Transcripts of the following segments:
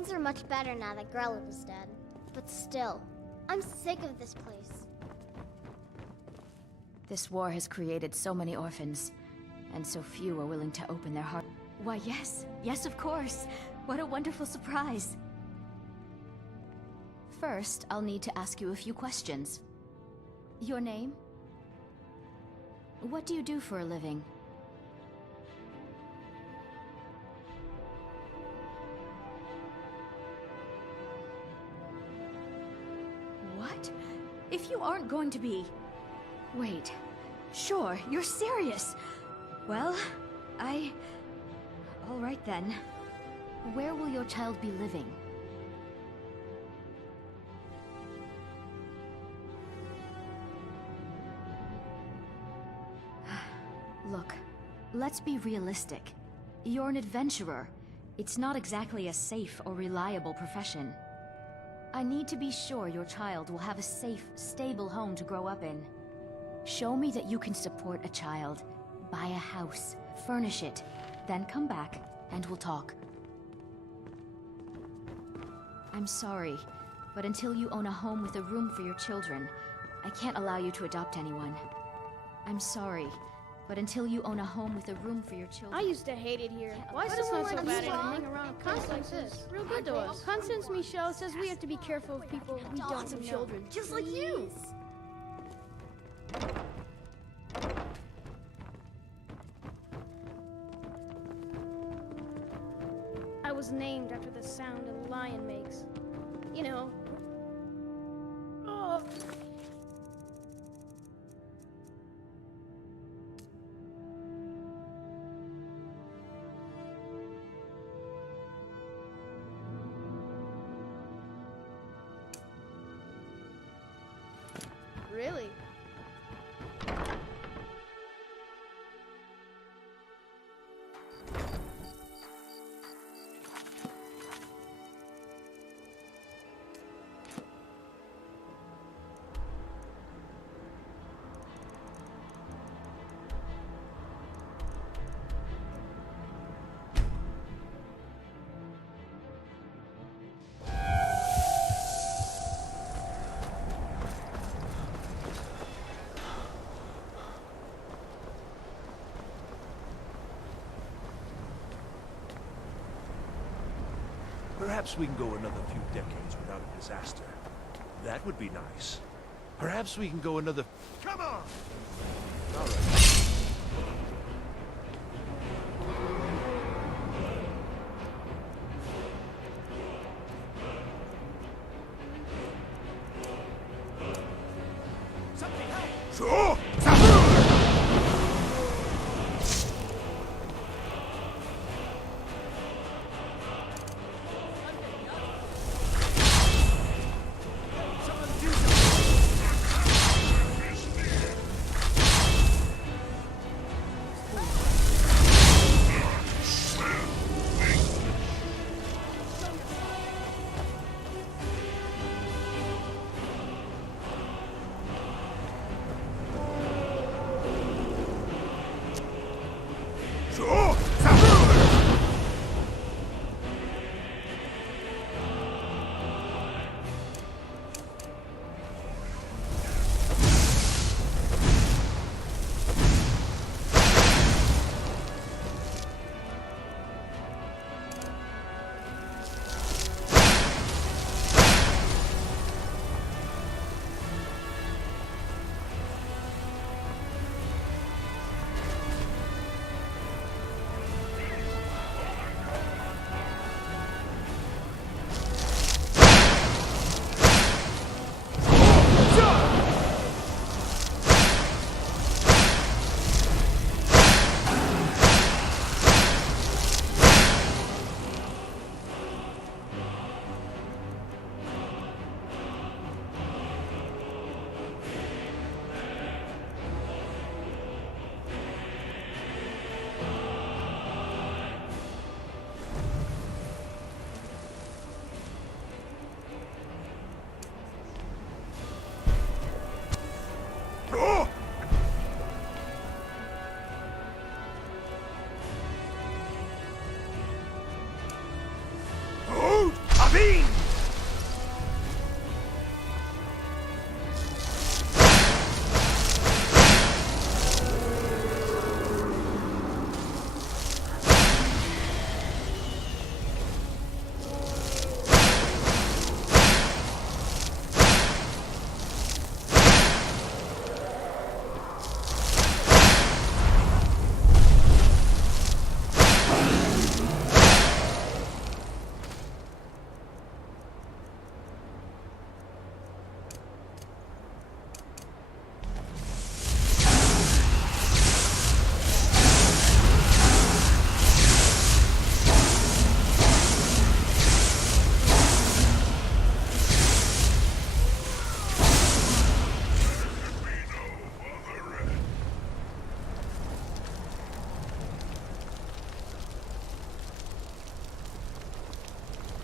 Things are much better now that Grella is dead. But still, I'm sick of this place. This war has created so many orphans, and so few are willing to open their heart. Why, yes. Yes, of course. What a wonderful surprise. First, I'll need to ask you a few questions. Your name? What do you do for a living? What? If you aren't going to be... Wait. Sure, you're serious. Well, all right then. Where will your child be living? Look, let's be realistic. You're an adventurer. It's not exactly a safe or reliable profession. I need to be sure your child will have a safe, stable home to grow up in. Show me that you can support a child. Buy a house, furnish it, then come back, and we'll talk. I'm sorry, but until you own a home with a room for your children, I can't allow you to adopt anyone. I'm sorry, but until you own a home with a room for your children... I used to hate it here. Why is someone so bad at hang around a place like this? Real good to us. Constance Michel says we have to be careful of people we don't know. Children. Just like you! I was named after the sound a lion makes. You know. Oh. Really? Perhaps we can go another few decades without a disaster. That would be nice. Perhaps we can go another... Come on! All right. Something, hey! Sure!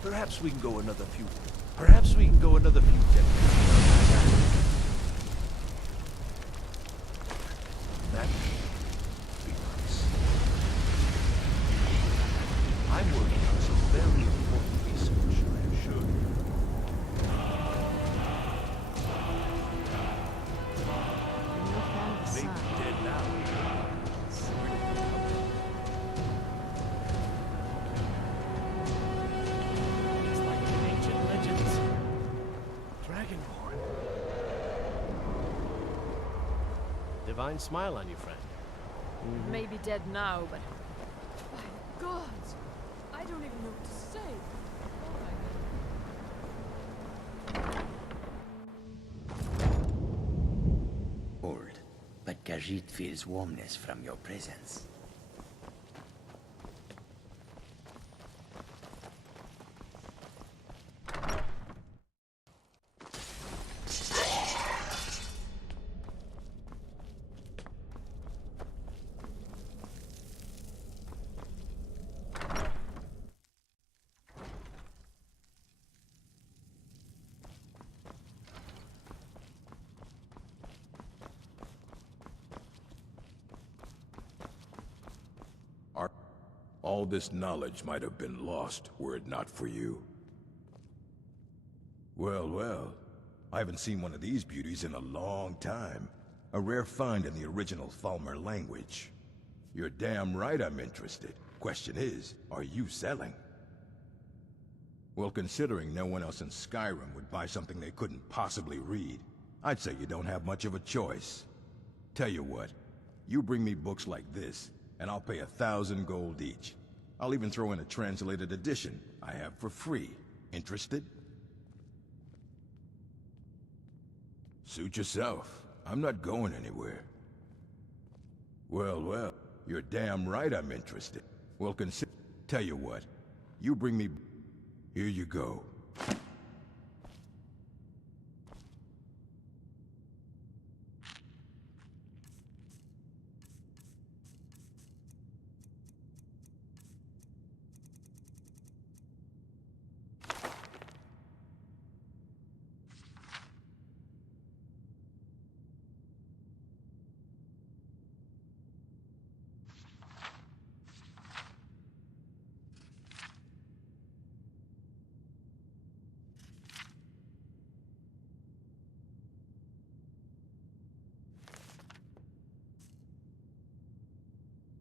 Perhaps we can go another few... Perhaps we can go another few decades. That would be nice. I'm working on some very important research. I assure you. They may be dead now. It's like in ancient legends. Dragonborn. Divine smile on you, friend. May be dead now, but... By the gods! I don't even know what to say. Old, but Khajiit feels warmness from your presence. All this knowledge might have been lost were it not for you. Well, well. I haven't seen one of these beauties in a long time. A rare find in the original Falmer language. You're damn right I'm interested. Question is, are you selling? Well, considering no one else in Skyrim would buy something they couldn't possibly read, I'd say you don't have much of a choice. Tell you what, you bring me books like this, and I'll pay 1,000 gold each. I'll even throw in a translated edition I have for free. Interested? Suit yourself. I'm not going anywhere. Well, well, you're damn right I'm interested. Well, tell you what, you bring me... Here you go.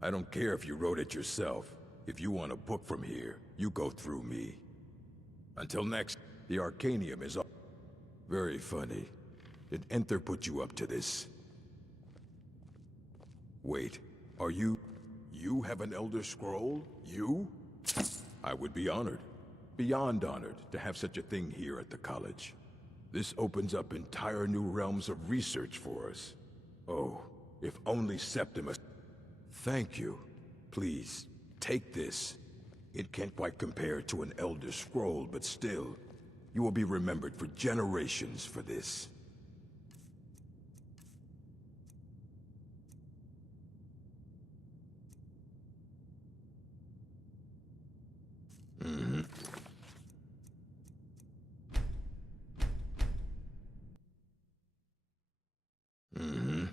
I don't care if you wrote it yourself. If you want a book from here, you go through me. Until next, the Arcanium is all... Very funny. Did Enter put you up to this? Wait, are you... You have an Elder Scroll? You? I would be honored. Beyond honored to have such a thing here at the college. This opens up entire new realms of research for us. Oh, if only Septimus... Thank you. Please, take this. It can't quite compare to an Elder Scroll, but still, you will be remembered for generations for this. Mm-hmm. Mm-hmm.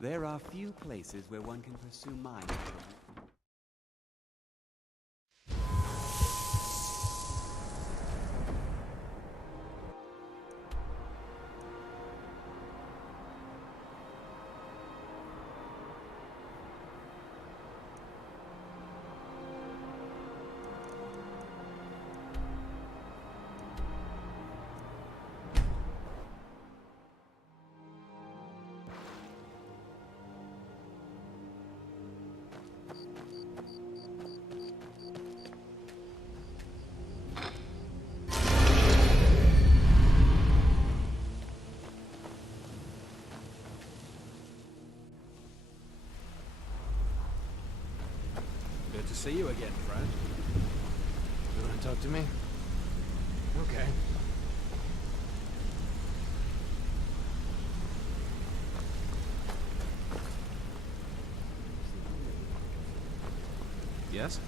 There are few places where one can pursue mind. see you again, friend. You want to talk to me? Okay. Yes?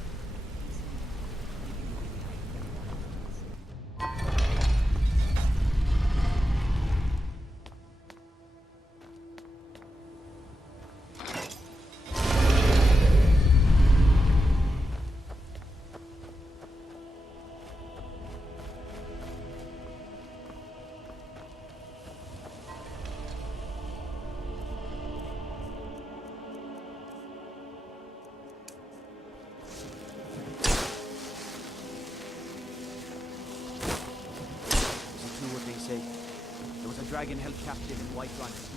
There was a dragon held captive in Whiterun.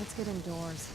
Let's get indoors.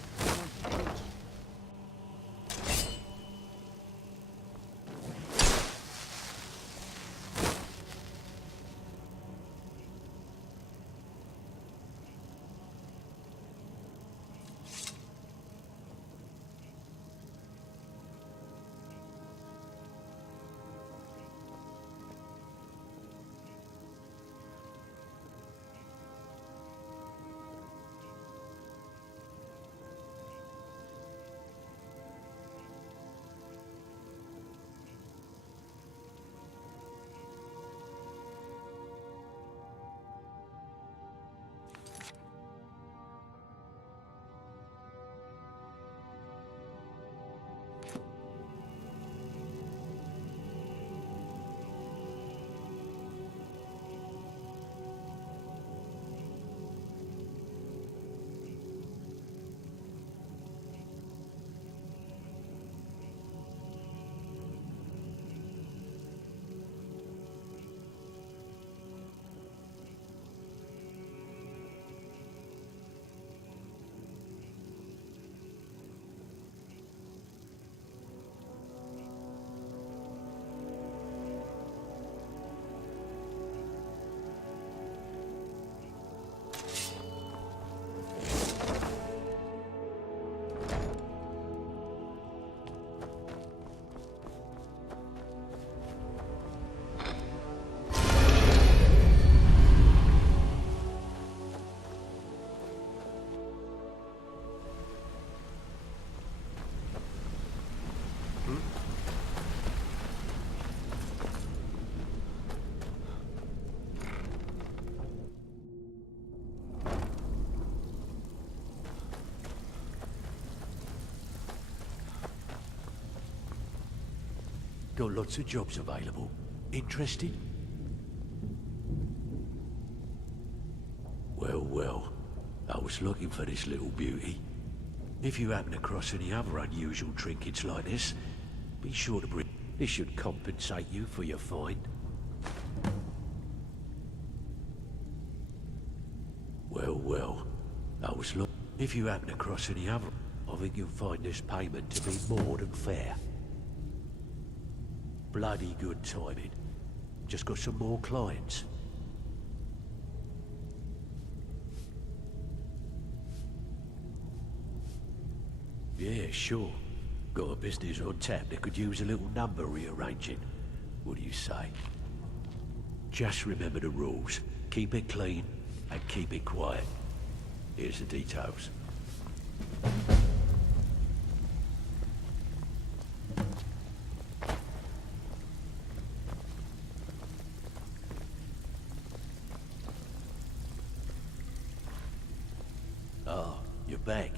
Got lots of jobs available. Interested? Well, I was looking for this little beauty. If you happen across any other unusual trinkets like this, be sure to bring... This should compensate you for your find. Well, I was looking... If you happen across any other... I think you'll find this payment to be more than fair. Bloody good timing. Just got some more clients. Yeah, sure. Got a business on tap that could use a little number rearranging. What do you say? Just remember the rules. Keep it clean and keep it quiet. Here's the details. Oh, you're back.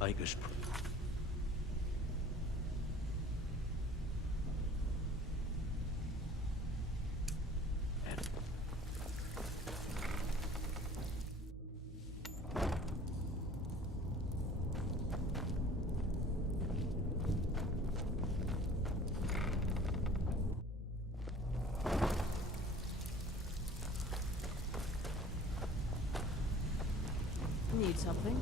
Angus. Need something?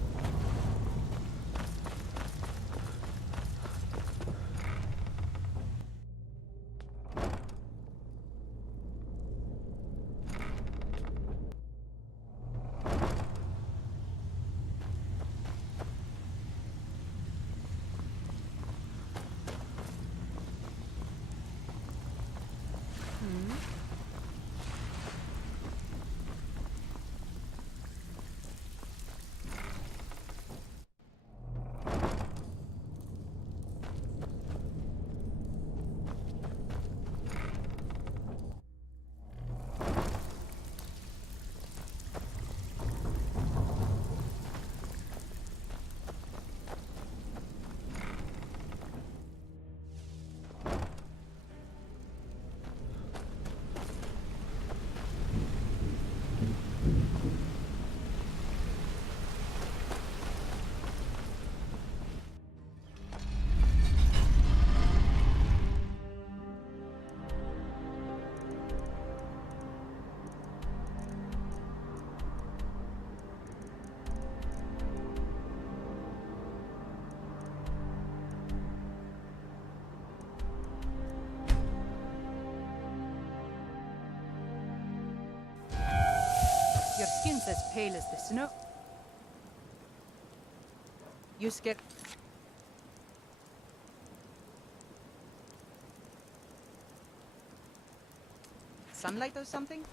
Your skin's as pale as the snow. You scared? Sunlight or something?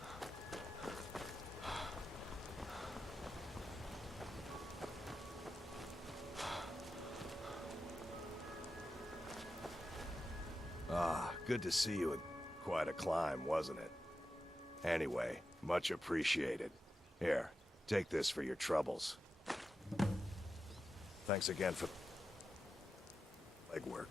Ah, good to see you. Quite a climb, wasn't it? Anyway, much appreciated. Here, take this for your troubles. Thanks again for legwork.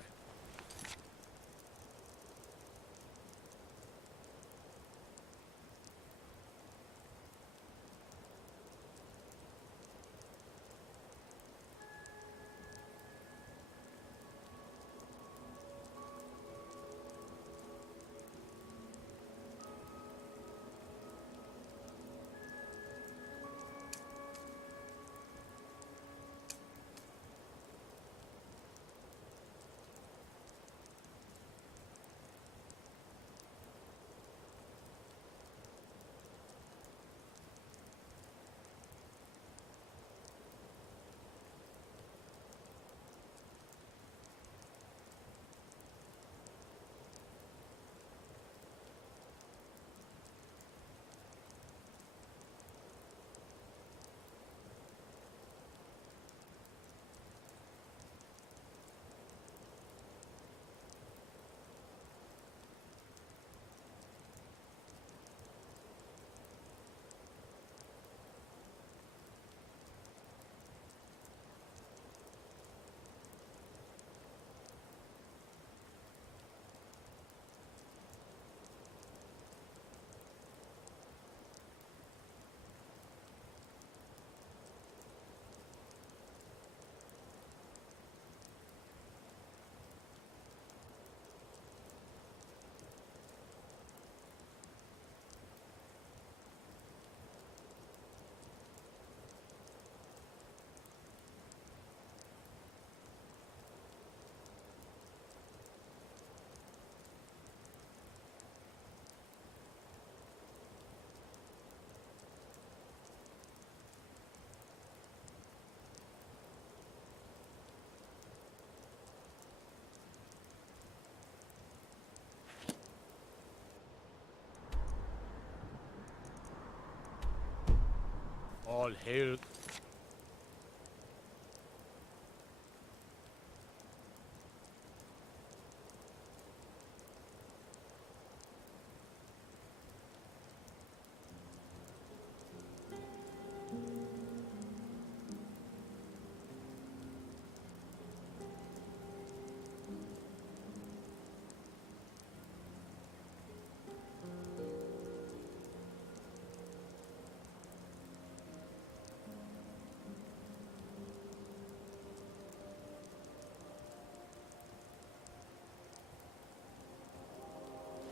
All hail.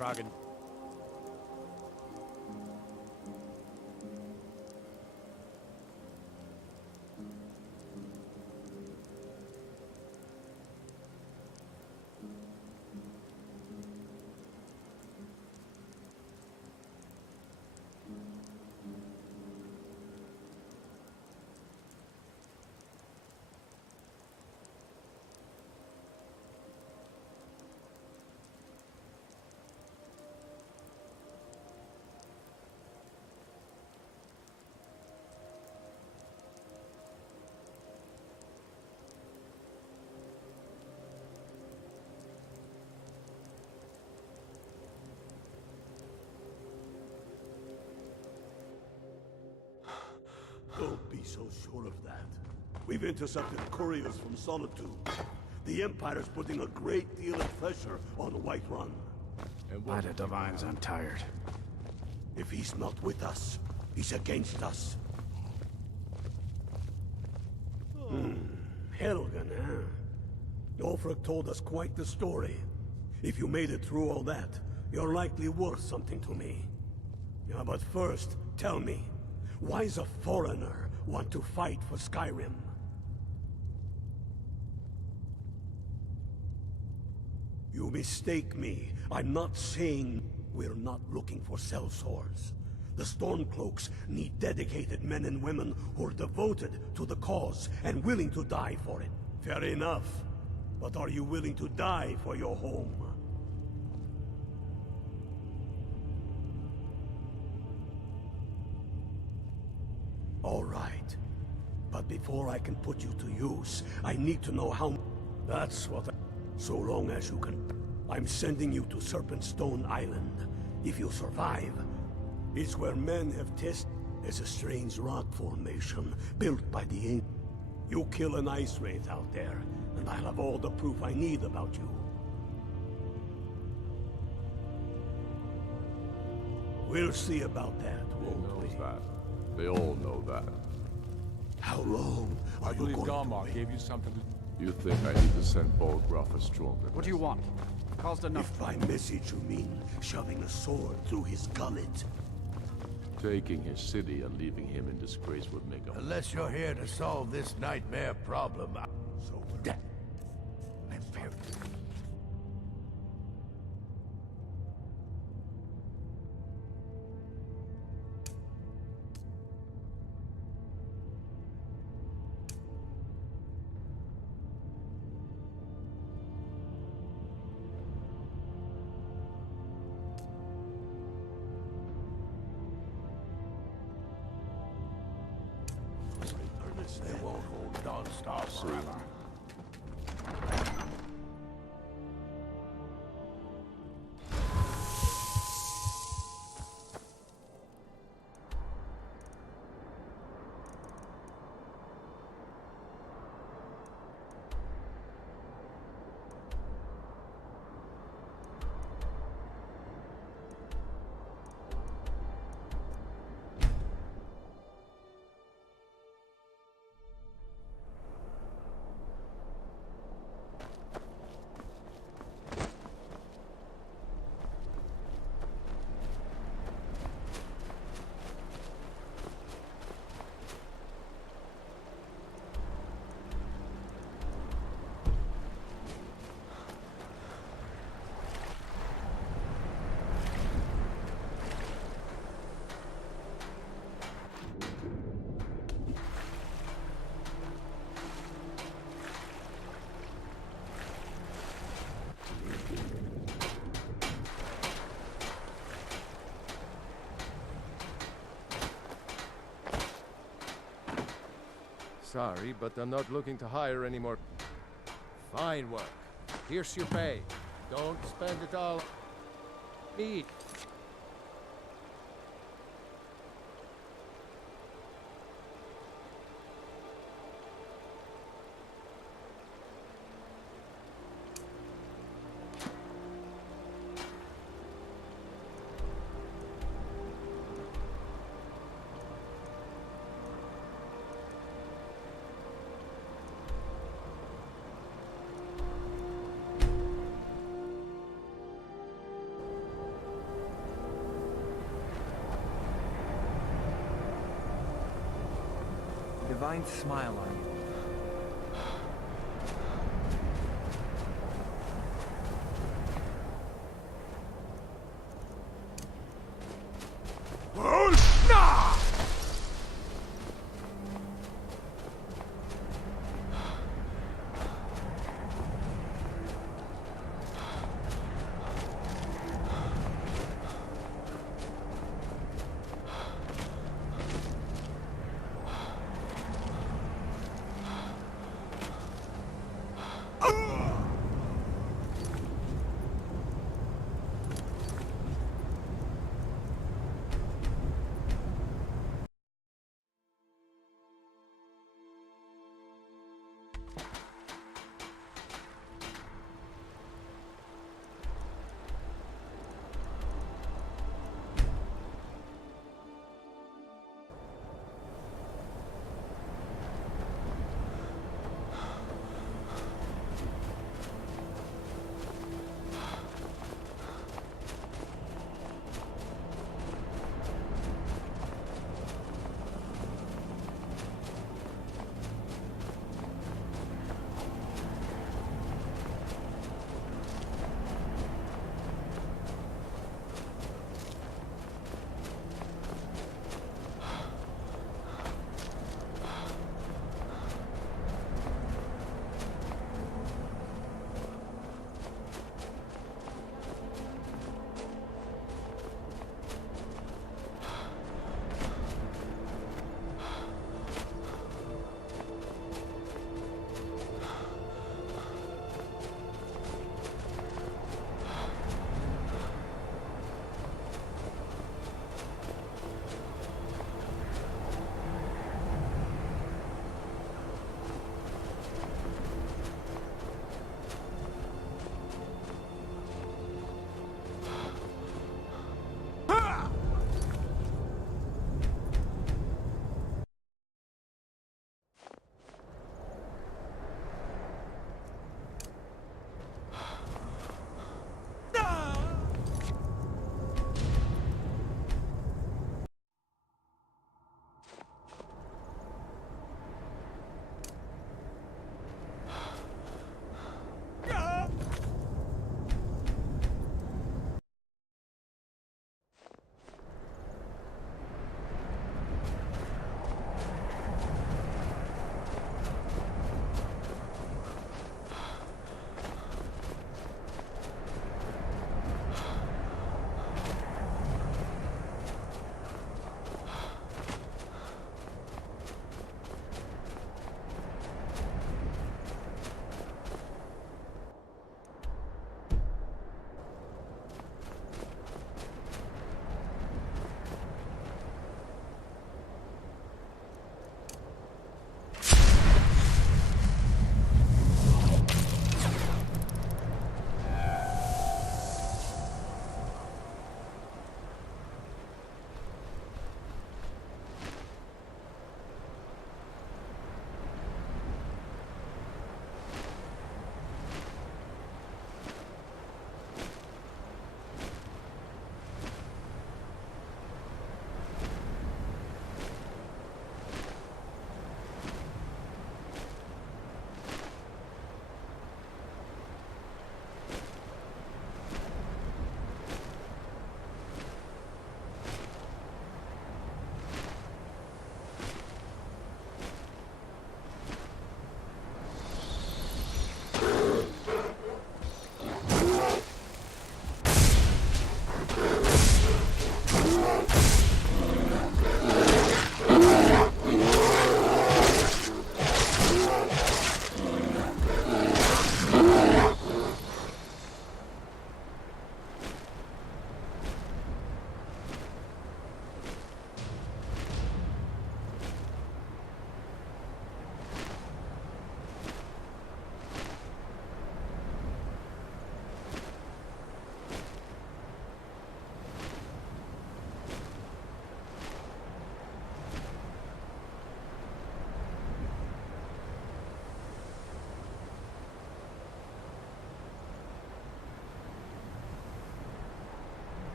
Dragon. Don't be so sure of that. We've intercepted couriers from Solitude. The Empire's putting a great deal of pressure on Whiterun. And by the Divines, I'm tired. If he's not with us, he's against us. Helgen, huh? Ulfric told us quite the story. If you made it through all that, you're likely worth something to me. Yeah, but first, tell me, why does a foreigner want to fight for Skyrim? You mistake me. I'm not saying we're not looking for sellswords. The Stormcloaks need dedicated men and women who are devoted to the cause and willing to die for it. Fair enough. But are you willing to die for your home? All right. But before I can put you to use, I need to know how... That's what I... So long as you can... I'm sending you to Serpent Stone Island. If you survive, it's where men have tested... There's a strange rock formation built by the Ancients. You kill an ice wraith out there, and I'll have all the proof I need about you. We'll see about that, won't we? That. They all know that. How long are you going Garmar to... gave you something to... You think I need to send Bolgraf a stronger? What do you want? Caused enough. If by message you mean shoving a sword through his gullet. Taking his city and leaving him in disgrace would make a... Unless you're here to solve this nightmare problem, So they won't hold Dawnstar forever. Sorry, but I'm not looking to hire any more. Fine work. Here's your pay. Don't spend it all. Eat. Divine smile on you.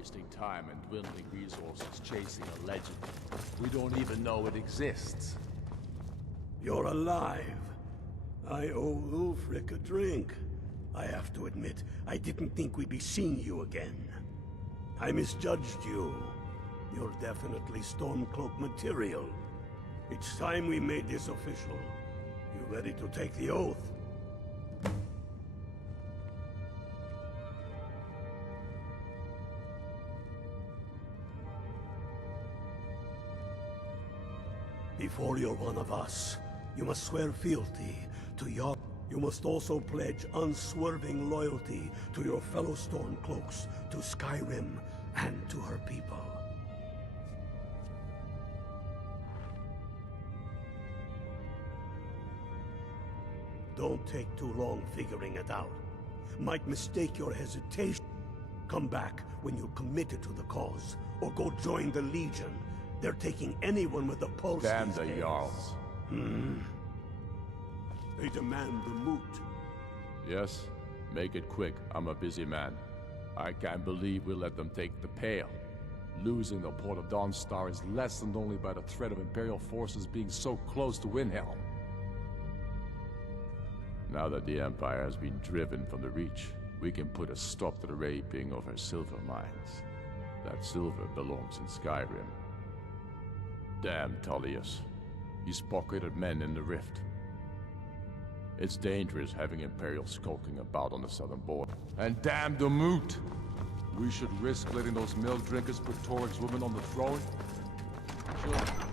wasting time and dwindling resources chasing a legend. We don't even know it exists. You're alive. I owe Ulfric a drink. I have to admit, I didn't think we'd be seeing you again. I misjudged you. You're definitely Stormcloak material. It's time we made this official. You ready to take the oath? Before you're one of us, you must swear fealty to your... You must also pledge unswerving loyalty to your fellow Stormcloaks, to Skyrim, and to her people. Don't take too long figuring it out. Might mistake your hesitation. Come back when you're committed to the cause, or go join the Legion. They're taking anyone with a pulse. Damn the Jarls. They demand the moot. Yes? Make it quick. I'm a busy man. I can't believe we let them take the Pale. Losing the port of Dawnstar is lessened only by the threat of Imperial forces being so close to Windhelm. Now that the Empire has been driven from the Reach, we can put a stop to the raping of her silver mines. That silver belongs in Skyrim. Damn Tullius. He's pocketed men in the Rift. It's dangerous having Imperials skulking about on the southern border. And damn the moot! We should risk letting those milk drinkers put Toryg's woman on the throne? Sure.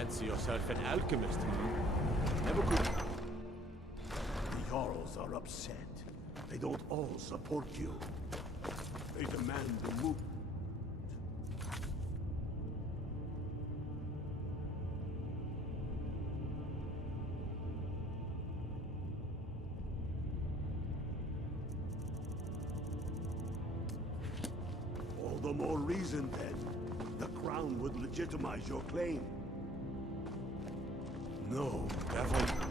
Fancy yourself an alchemist, Never could. The Jarls are upset. They don't all support you. They demand the move. All the more reason, then. The crown would legitimize your claim. No, definitely.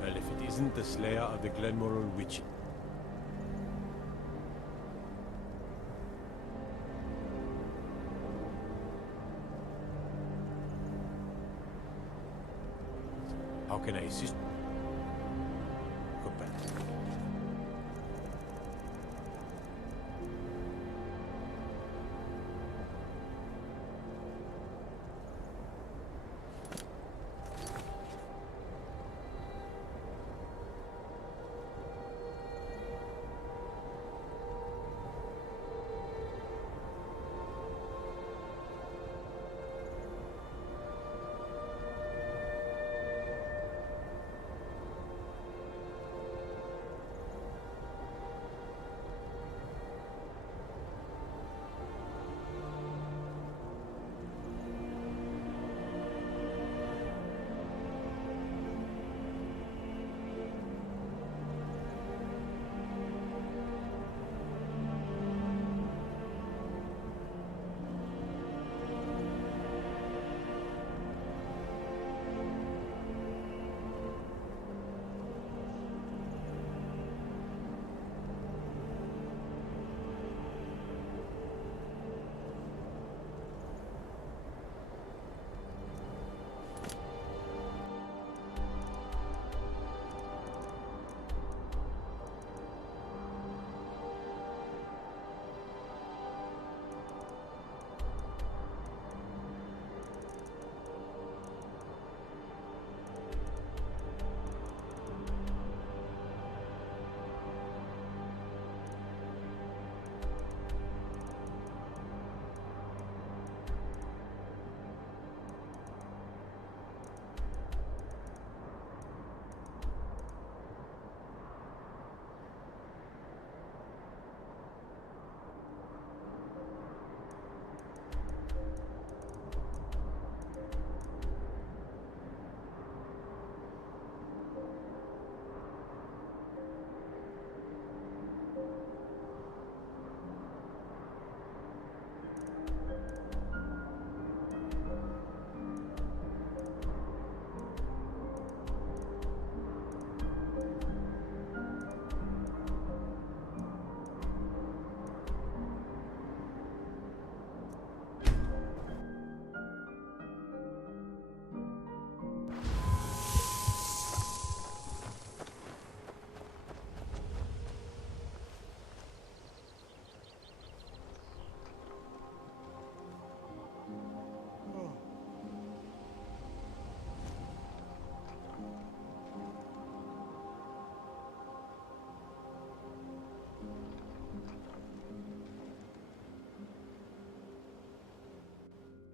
Well, if it isn't the slayer of the Glenmoral witch. How can I assist? Go back.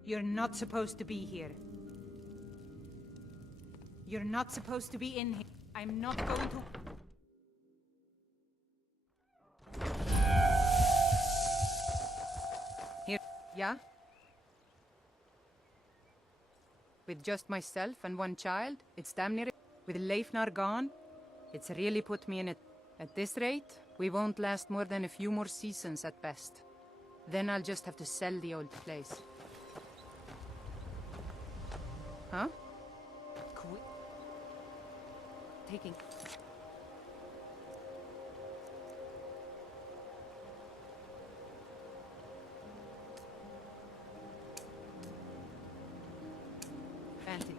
You're not supposed to be here. You're not supposed to be in here. I'm not going to... Here, yeah? With just myself and one child, it's damn near... With Leifnar gone, it's really put me in it. At this rate, we won't last more than a few more seasons at best. Then I'll just have to sell the old place. Huh? Taking... Fancy.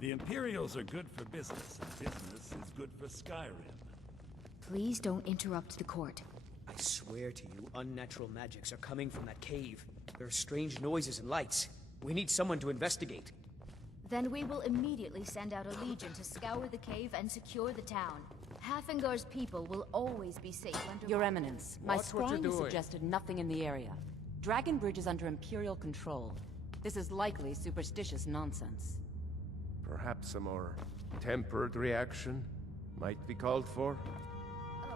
The Imperials are good for business, and business is good for Skyrim. Please don't interrupt the court. I swear to you, unnatural magics are coming from that cave. There are strange noises and lights. We need someone to investigate. Then we will immediately send out a legion to scour the cave and secure the town. Hafengar's people will always be safe under— Your Eminence, my Watch what you're scrying doing. suggested nothing in the area. Dragon Bridge is under Imperial control. This is likely superstitious nonsense. Perhaps a more tempered reaction might be called for?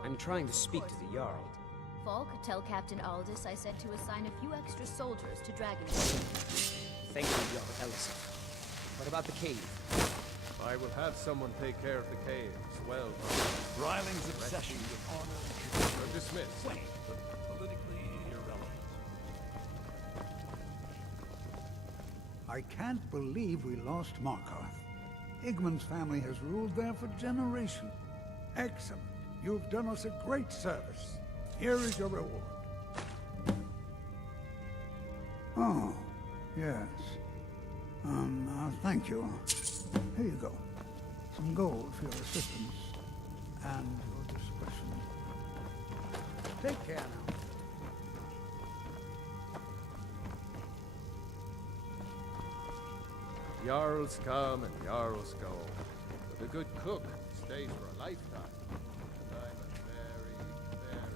I'm trying to speak to the Jarl. Falk, tell Captain Aldous I said to assign a few extra soldiers to Dragonbridge. Thank you, Jarl Ellison. What about the cave? I will have someone take care of the cave as well. Ryling's obsession with honor You're dismissed. Wait, but politically irrelevant. I can't believe we lost Markarth. Igmund's family has ruled there for generations. Excellent. You've done us a great service. Here is your reward. Oh, yes. Thank you. Here you go. Some gold for your assistance and your discretion. Take care now. Jarls come and Jarls go. But a good cook stays for a lifetime. And I'm a very, very...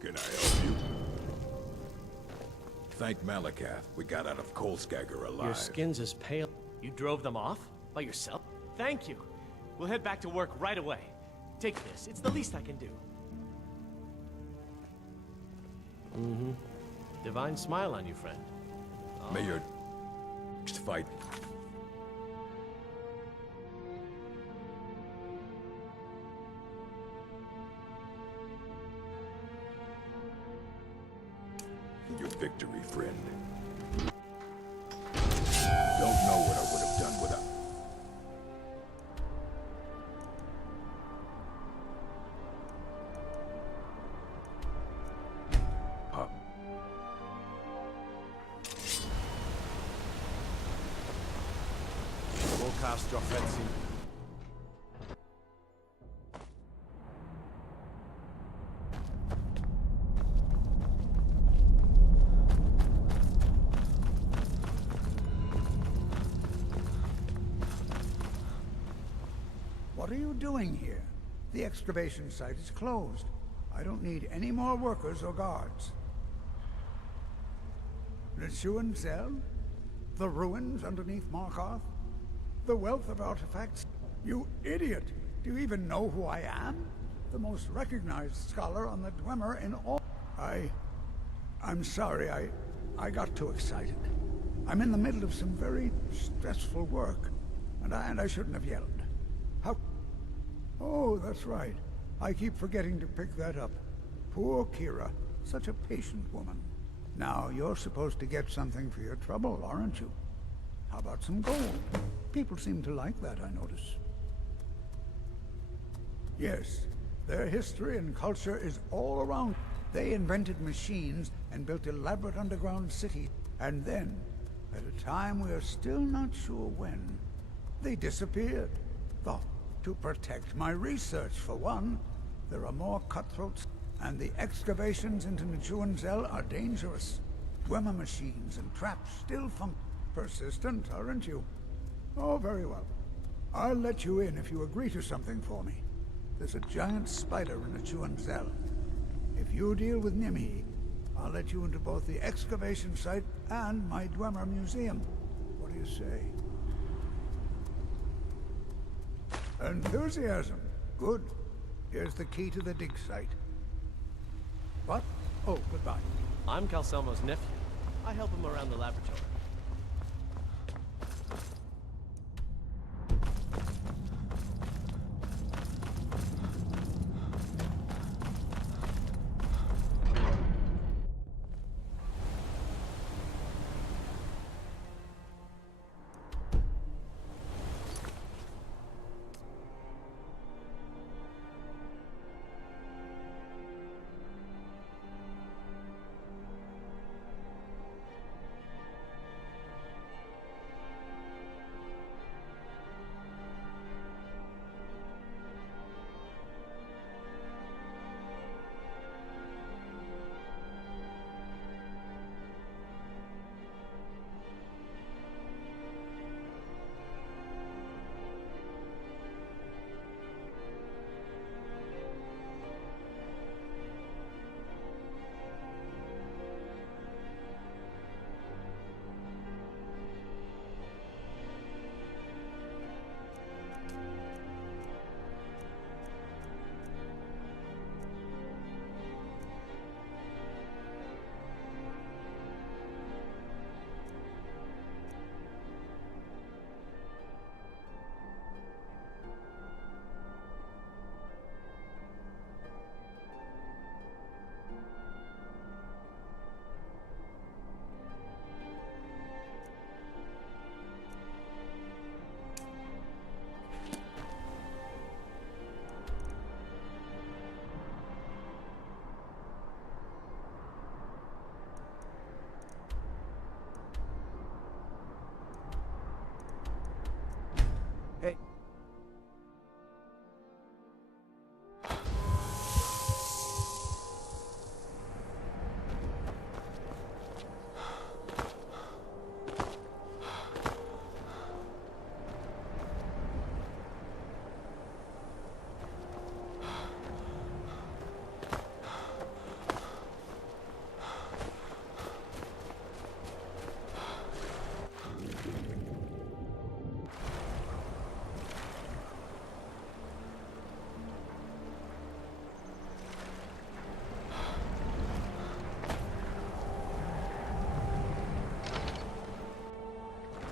Can I help you? Thank Malakath, we got out of Kolskagger alive. Your skin's as pale. You drove them off? By yourself? Thank you. We'll head back to work right away. Take this. It's the least I can do. Mm-hmm. Divine smile on you, friend. Oh. May your next fight... your victory, friend. Don't know what I would have done without... Huh? Cast your fancy. What are you doing here? The excavation site is closed. I don't need any more workers or guards. Rishuan Zell? The ruins underneath Markarth? The wealth of artifacts? You idiot! Do you even know who I am? The most recognized scholar on the Dwemer in all... I'm sorry, I got too excited. I'm in the middle of some very stressful work, and I shouldn't have yelled. How... Oh, that's right. I keep forgetting to pick that up. Poor Kira. Such a patient woman. Now, you're supposed to get something for your trouble, aren't you? How about some gold? People seem to like that, I notice. Yes, Their history and culture is all around. They invented machines and built elaborate underground cities. And then, at a time we are still not sure when, they disappeared. Thought to protect my research, for one. There are more cutthroats, and the excavations into Nichuanzel are dangerous. Dwemer machines and traps still function. Persistent, aren't you? Oh, very well. I'll let you in if you agree to something for me. There's a giant spider in Nichuanzel. If you deal with Nimhi, I'll let you into both the excavation site and my Dwemer museum. What do you say? Enthusiasm. Good. Here's the key to the dig site. What? Oh, goodbye. I'm Calselmo's nephew. I help him around the laboratory.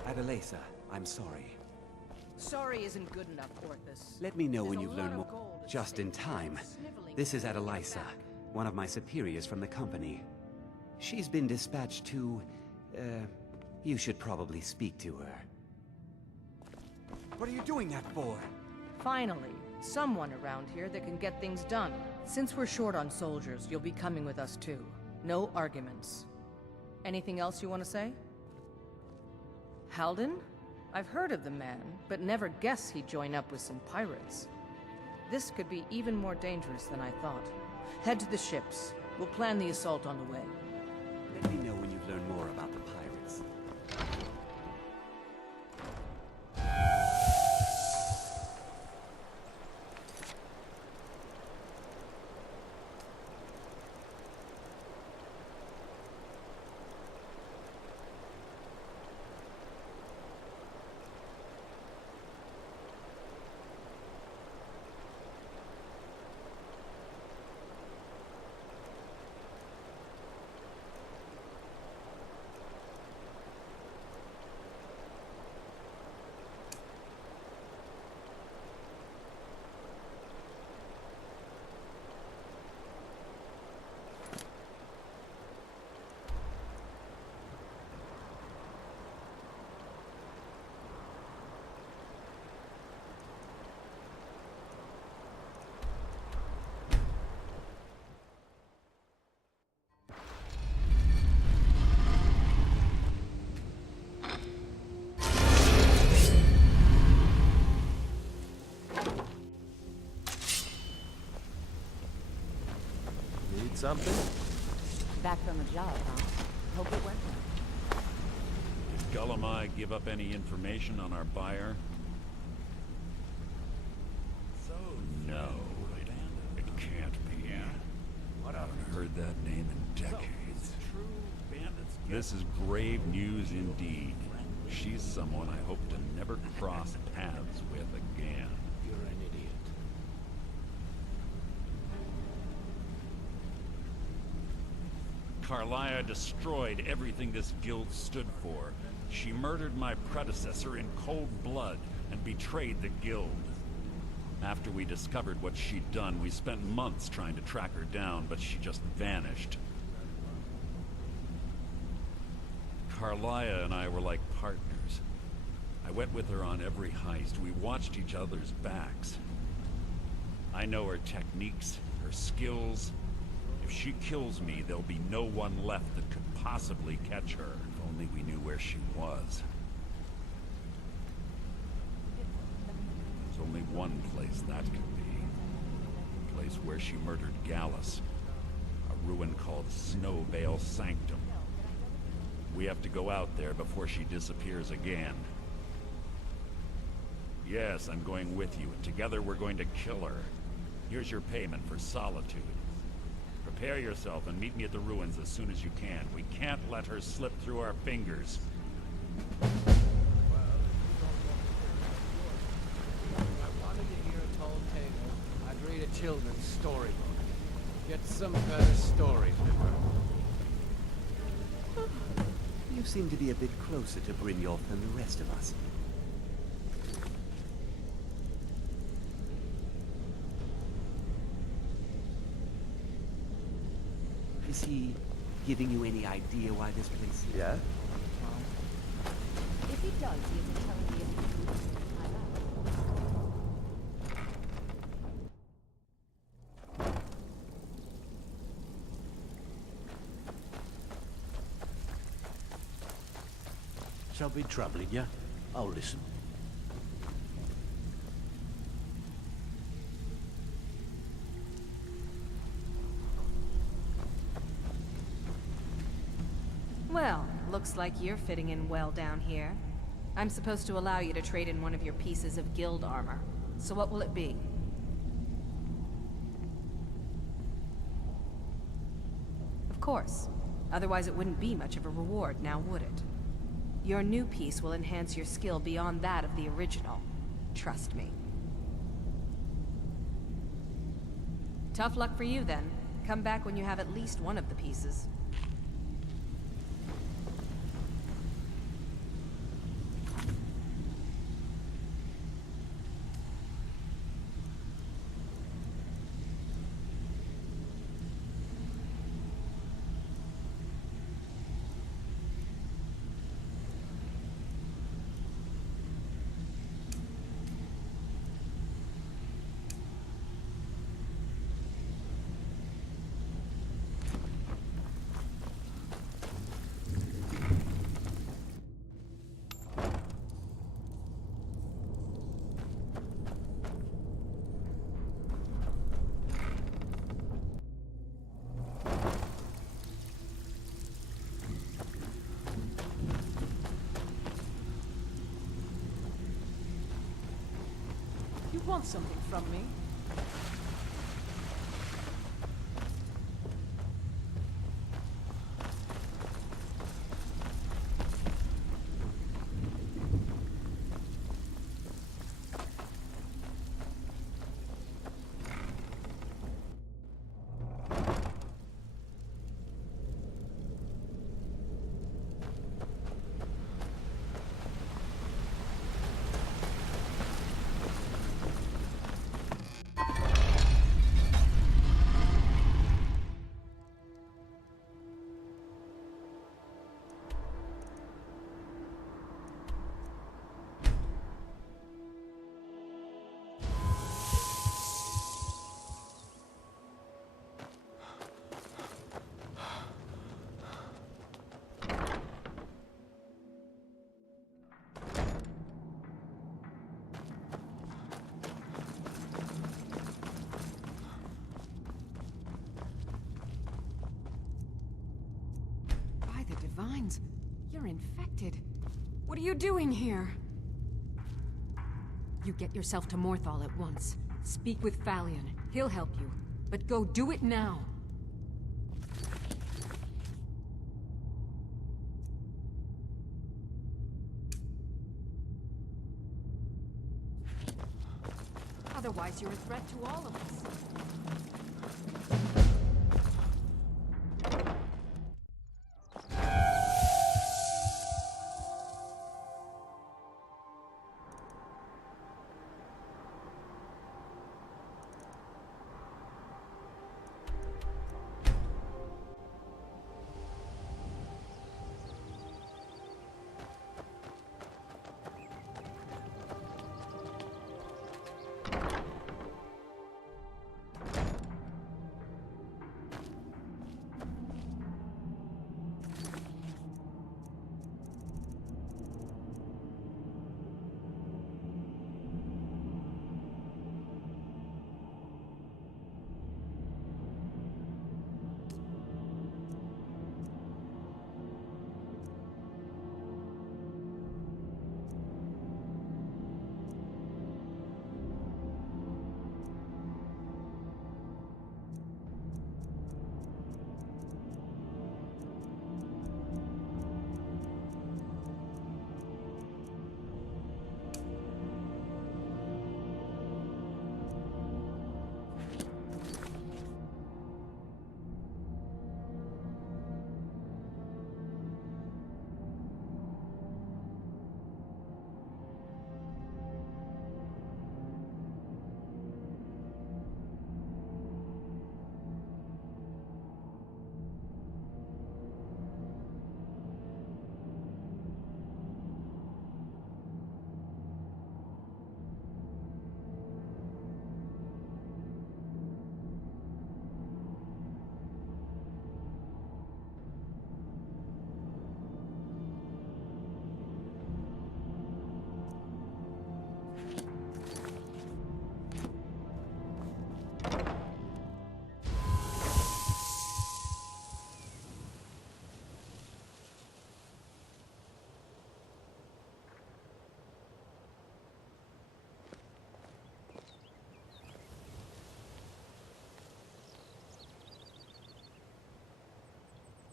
Adelaisa, I'm sorry. Sorry isn't good enough, Orthus. Let me know when There's a you've learned lot more. of gold at Just in stake. time. Sniveling This is to get Adelaisa, back. one of my superiors from the company. She's been dispatched to... you should probably speak to her. What are you doing that for? Finally, someone around here that can get things done. Since we're short on soldiers, you'll be coming with us too. No arguments. Anything else you want to say? Halden? I've heard of the man, but never guessed he'd join up with some pirates. This could be even more dangerous than I thought. Head to the ships. We'll plan the assault on the way. Let me know when you've learned more about the pirates. Need something? Back from the job, huh? Hope it went well. Did Gullamai give up any information on our buyer? No. It can't be. I haven't heard that name in decades. This is grave news indeed. She's someone I hope to never cross paths with again. You're an idiot. Carlia destroyed everything this guild stood for. She murdered my predecessor in cold blood and betrayed the guild. After we discovered what she'd done, we spent months trying to track her down, but she just vanished. Carlia and I were like partners. I went with her on every heist. We watched each other's backs. I know her techniques, her skills. If she kills me, there'll be no one left that could possibly catch her. If only we knew where she was. There's only one place that could be. A place where she murdered Gallus. A ruin called Snowvale Sanctum. We have to go out there before she disappears again. Yes, I'm going with you, and together we're going to kill her. Here's your payment for solitude. Prepare yourself and meet me at the ruins as soon as you can. We can't let her slip through our fingers. I wanted to hear a tall tale. I'd read a children's storybook. Get some better stories, You seem to be a bit closer to Brynjolf than the rest of us. Is he giving you any idea why this place... Yeah? If he does, he isn't telling me anything. Something troubling you? I'll listen. Well, looks like you're fitting in well down here. I'm supposed to allow you to trade in one of your pieces of guild armor. So what will it be? Of course. Otherwise it wouldn't be much of a reward, now would it? Your new piece will enhance your skill beyond that of the original. Trust me. Tough luck for you, then. Come back when you have at least one of the pieces. You want something from me? vines. You're infected. What are you doing here? You get yourself to Morthal at once. Speak with Phalion. He'll help you. But go do it now. Otherwise, you're a threat to all of us.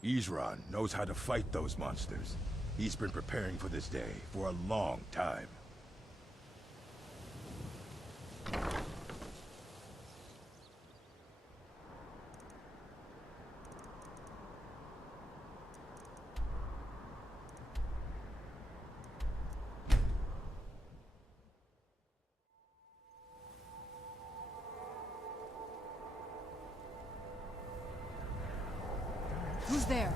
Isran knows how to fight those monsters. He's been preparing for this day for a long time. Who's there?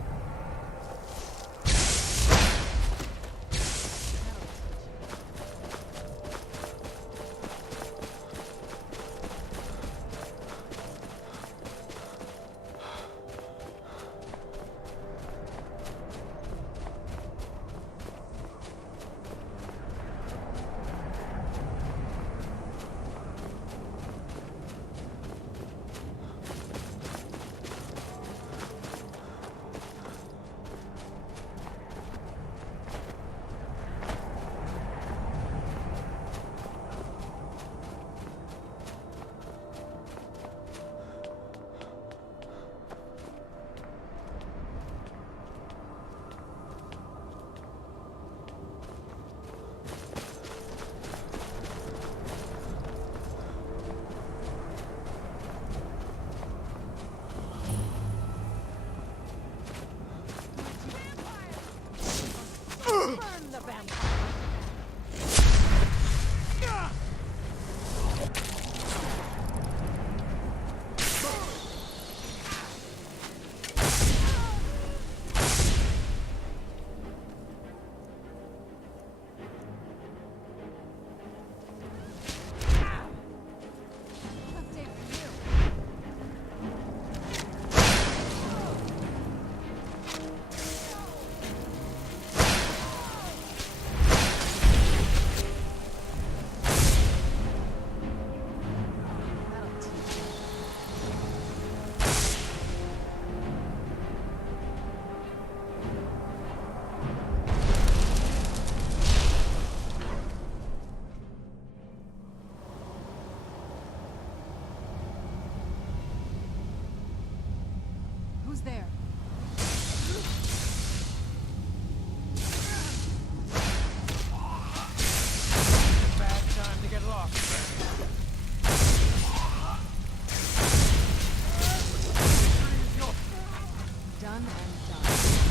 done and done.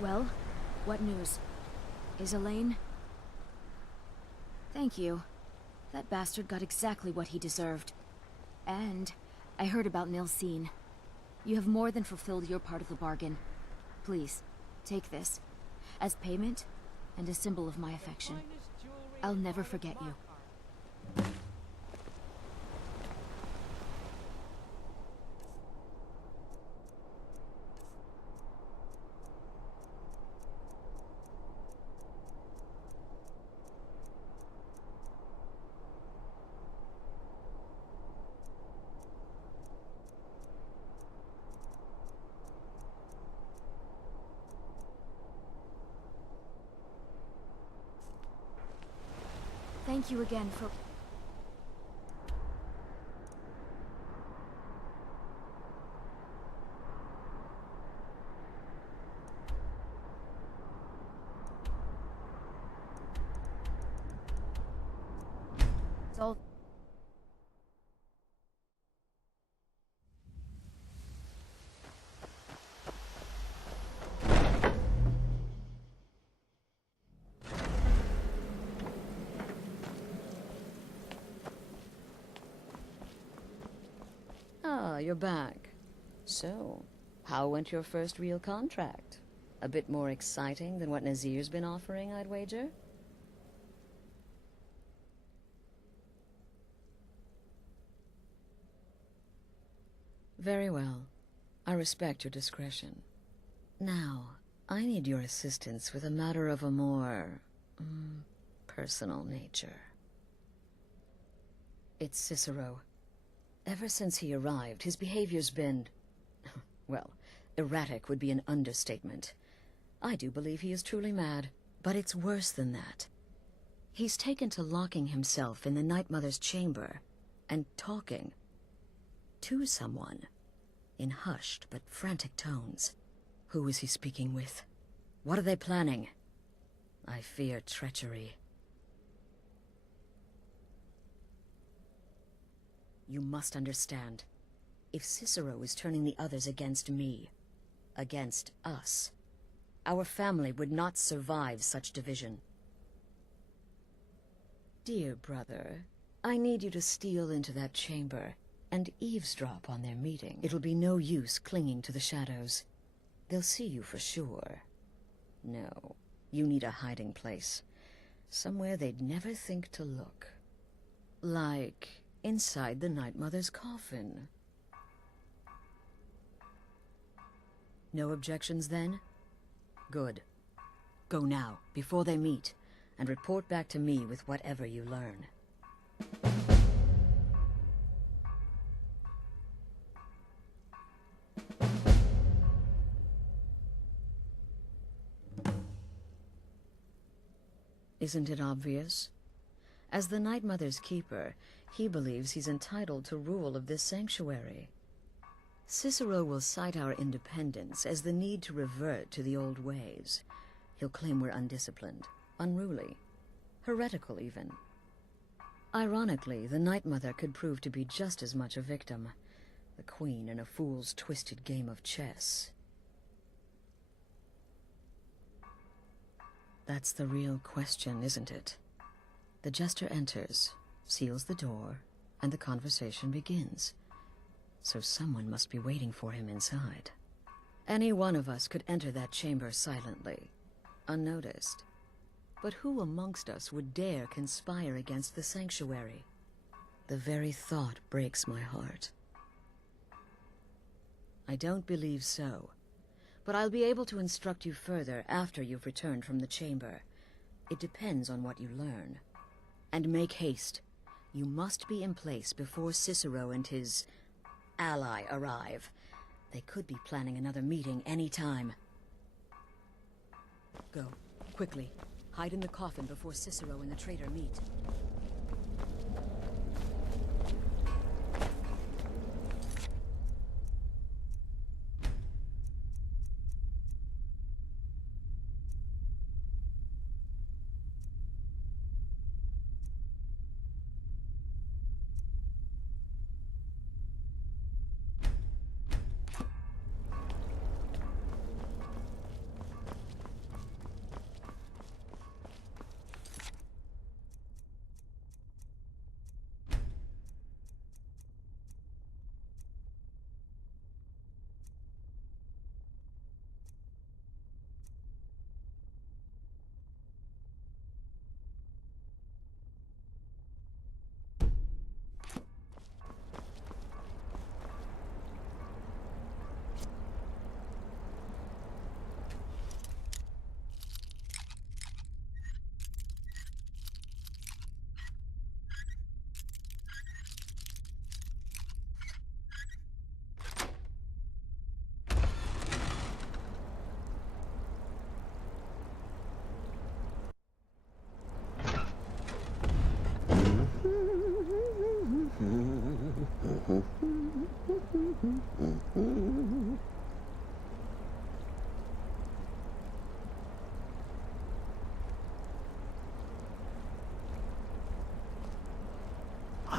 Well, what news? Is Elaine? Thank you. That bastard got exactly what he deserved. And I heard about Nilsine. You have more than fulfilled your part of the bargain. Please, take this. As payment, and a symbol of my affection. I'll never forget you. Thank you again for... It's all... Ah, you're back. So, how went your first real contract? A bit more exciting than what Nazir's been offering, I'd wager? Very well. I respect your discretion. Now, I need your assistance with a matter of a more... personal nature. It's Cicero. Ever since he arrived, his behavior's been... well, erratic would be an understatement. I do believe he is truly mad, but it's worse than that. He's taken to locking himself in the Night Mother's chamber and talking to someone in hushed but frantic tones. Who is he speaking with? What are they planning? I fear treachery. You must understand. If Cicero is turning the others against me, against us, our family would not survive such division. Dear brother, I need you to steal into that chamber and eavesdrop on their meeting. It'll be no use clinging to the shadows. They'll see you for sure. No, you need a hiding place. Somewhere they'd never think to look. Like... inside the Night Mother's coffin. No objections, then? Good. Go now, before they meet, and report back to me with whatever you learn. Isn't it obvious? As the Night Mother's keeper, he believes he's entitled to rule of this sanctuary. Cicero will cite our independence as the need to revert to the old ways. He'll claim we're undisciplined, unruly, heretical even. Ironically, the Night Mother could prove to be just as much a victim, the queen in a fool's twisted game of chess. That's the real question, isn't it? The jester enters, seals the door, and the conversation begins. So someone must be waiting for him inside. Any one of us could enter that chamber silently, unnoticed. But who amongst us would dare conspire against the sanctuary? The very thought breaks my heart. I don't believe so, but I'll be able to instruct you further after you've returned from the chamber. It depends on what you learn. And make haste. You must be in place before Cicero and his ally arrive. They could be planning another meeting any time. Go, quickly. Hide in the coffin before Cicero and the traitor meet.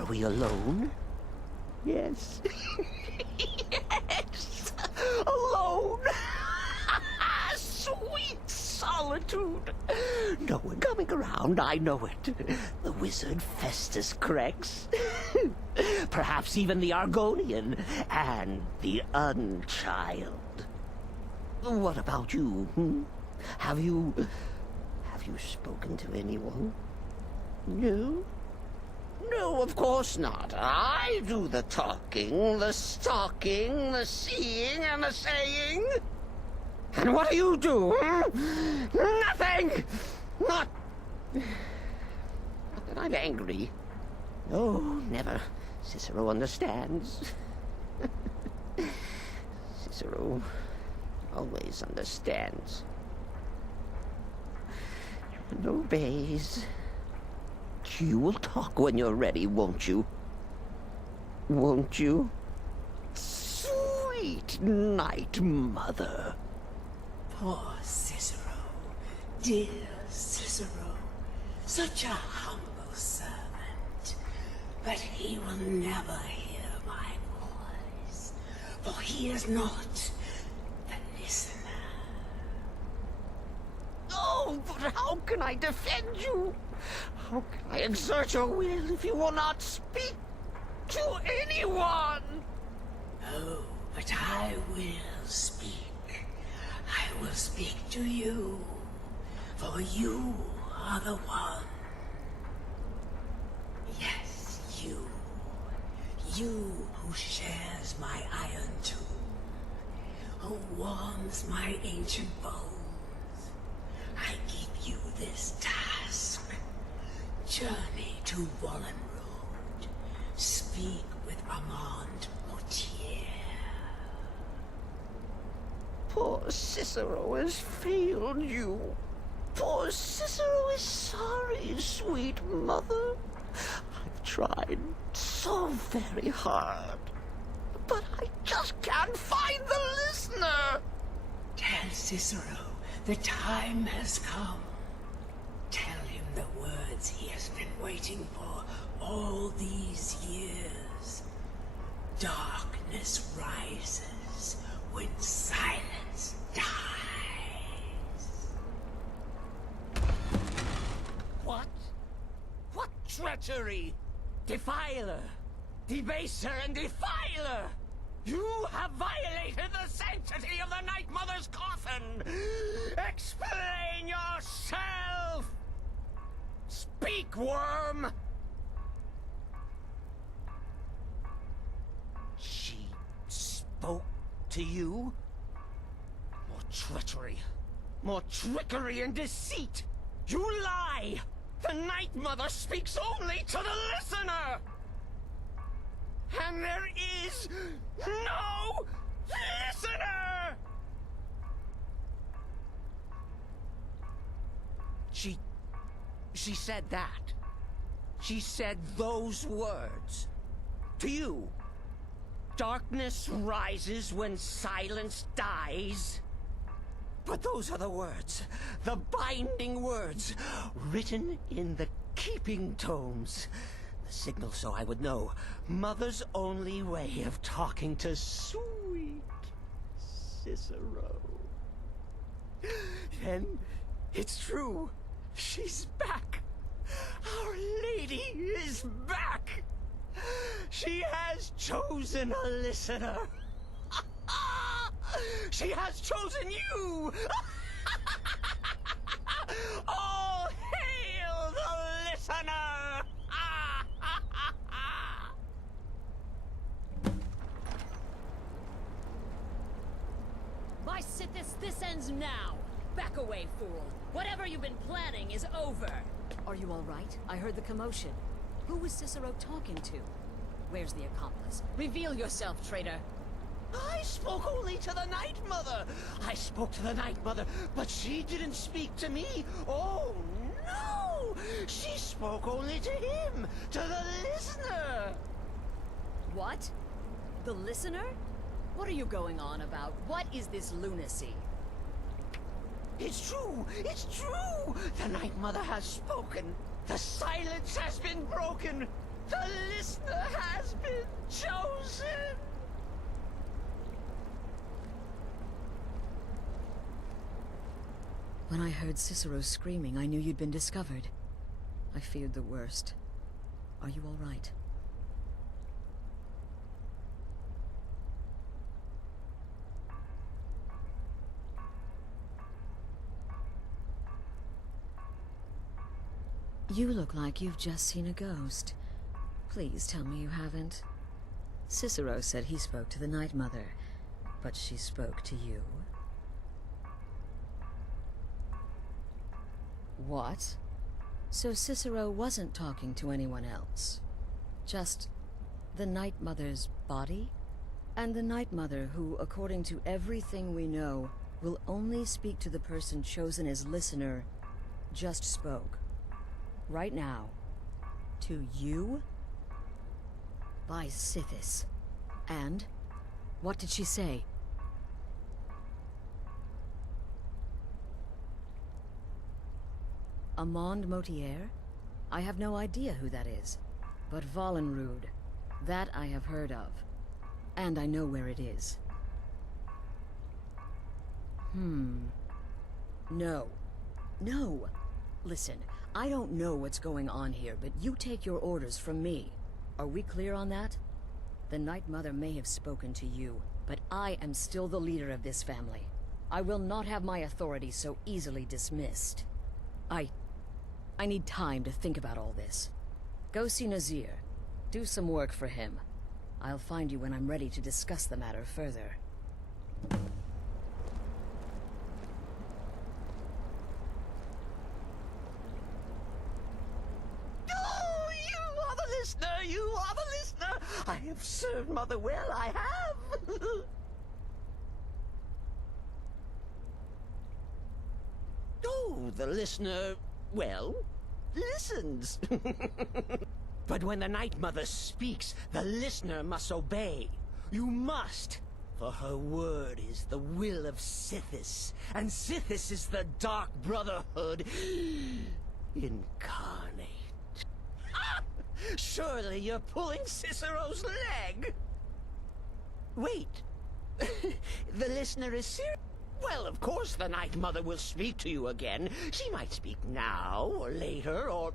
Are we alone? Yes. Yes! Alone! Sweet solitude! No one coming around, I know it. The wizard Festus Crex. Perhaps even the Argonian and the Unchild. What about you? Have you spoken to anyone? No? No, of course not. I do the talking, the stalking, the seeing, and the saying. And what do you do? Nothing! Not that I'm angry. No, never. Cicero understands. Cicero always understands. And obeys. You will talk when you're ready, won't you? Won't you? Sweet night, Mother. Poor Cicero. Dear Cicero. Such a humble servant. But he will never hear my voice. For he is not the listener. Oh, but how can I defend you? How can I exert your will if you will not speak to anyone? Oh, but I will speak. I will speak to you. For you are the one. Yes, you. You who shares my iron tomb. Who warms my ancient bones. I give you this task. Journey to Wallen Road. Speak with Armand Mortier. Poor Cicero has failed you. Poor Cicero is sorry, sweet mother. I've tried so very hard, but I just can't find the listener. Tell Cicero the time has come. Tell him the words he has been waiting for all these years. Darkness rises when silence dies. What? What treachery? Defiler! Debaser and defiler! You have violated the sanctity of the Night Mother's coffin! Explain yourself! Speak, worm! She spoke to you? More treachery. More trickery and deceit! You lie! The Night Mother speaks only to the listener! And there is no listener! She said that. She said those words. To you. Darkness rises when silence dies. But those are the words, the binding words, written in the keeping tomes. The signal so I would know. Mother's only way of talking to sweet Cicero. Then it's true. She's back. Our Lady is back. She has chosen a listener. She has chosen you. All hail the listener. My Sithis, this ends now. Back away, fool. Whatever you've been planning is over. Are you all right? I heard the commotion. Who was Cicero talking to? Where's the accomplice? Reveal yourself, traitor. I spoke only to the Night Mother. I spoke to the Night Mother, but she didn't speak to me. Oh, no! She spoke only to him, to the listener. What? The listener? What are you going on about? What is this lunacy? It's true! It's true! The Night Mother has spoken. The silence has been broken. The listener has been chosen! When I heard Cicero screaming, I knew you'd been discovered. I feared the worst. Are you all right? You look like you've just seen a ghost. Please tell me you haven't. Cicero said he spoke to the Night Mother, but she spoke to you. What? So Cicero wasn't talking to anyone else? Just the Night Mother's body? And the Night Mother who, according to everything we know, will only speak to the person chosen as listener, just spoke. Right now. To you? By Sithis. And? What did she say? Amand Motier? I have no idea who that is. But Valenrud, that I have heard of. And I know where it is. No. No! Listen, I don't know what's going on here, but you take your orders from me. Are we clear on that? The Night Mother may have spoken to you, but I am still the leader of this family. I will not have my authority so easily dismissed. I need time to think about all this. Go see Nazir. Do some work for him. I'll find you when I'm ready to discuss the matter further. Oh, you are the listener! You are the listener! I have served Mother well, I have! Oh, the listener, well, listens. But when the Night Mother speaks, the listener must obey. You must, for her word is the will of Sithis, and Sithis is the Dark Brotherhood incarnate. Ah! Surely you're pulling Cicero's leg. Wait, the listener is serious? Well, of course the Night Mother will speak to you again. She might speak now, or later, or...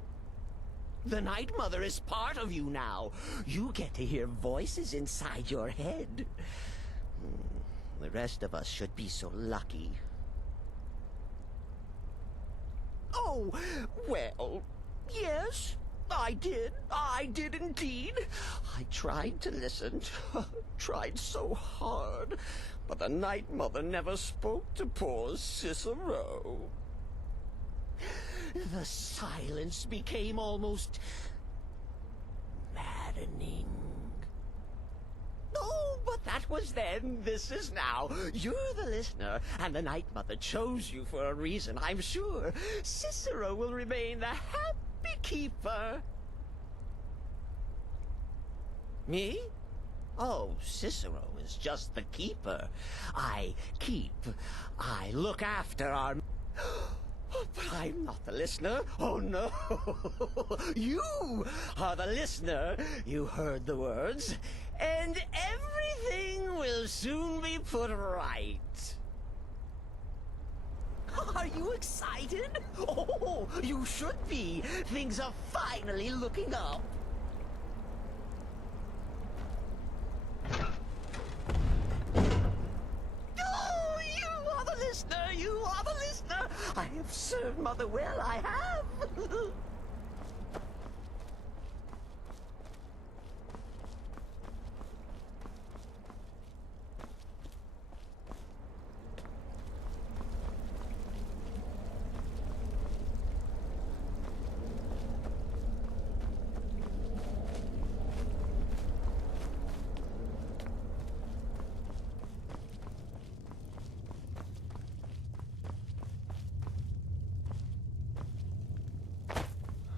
The Night Mother is part of you now. You get to hear voices inside your head. The rest of us should be so lucky. Oh, well, yes, I did. I did indeed. I tried to listen, tried so hard, but the Night Mother never spoke to poor Cicero. The silence became almost maddening. Oh, but that was then, this is now. You're the listener, and the Night Mother chose you for a reason, I'm sure. Cicero will remain the happy keeper. Me? Oh, Cicero is just the keeper. I keep, I look after our... But I'm not the listener. Oh, no. You are the listener. You heard the words. And everything will soon be put right. Are you excited? Oh, you should be. Things are finally looking up. You are the listener! I have served Mother well, I have!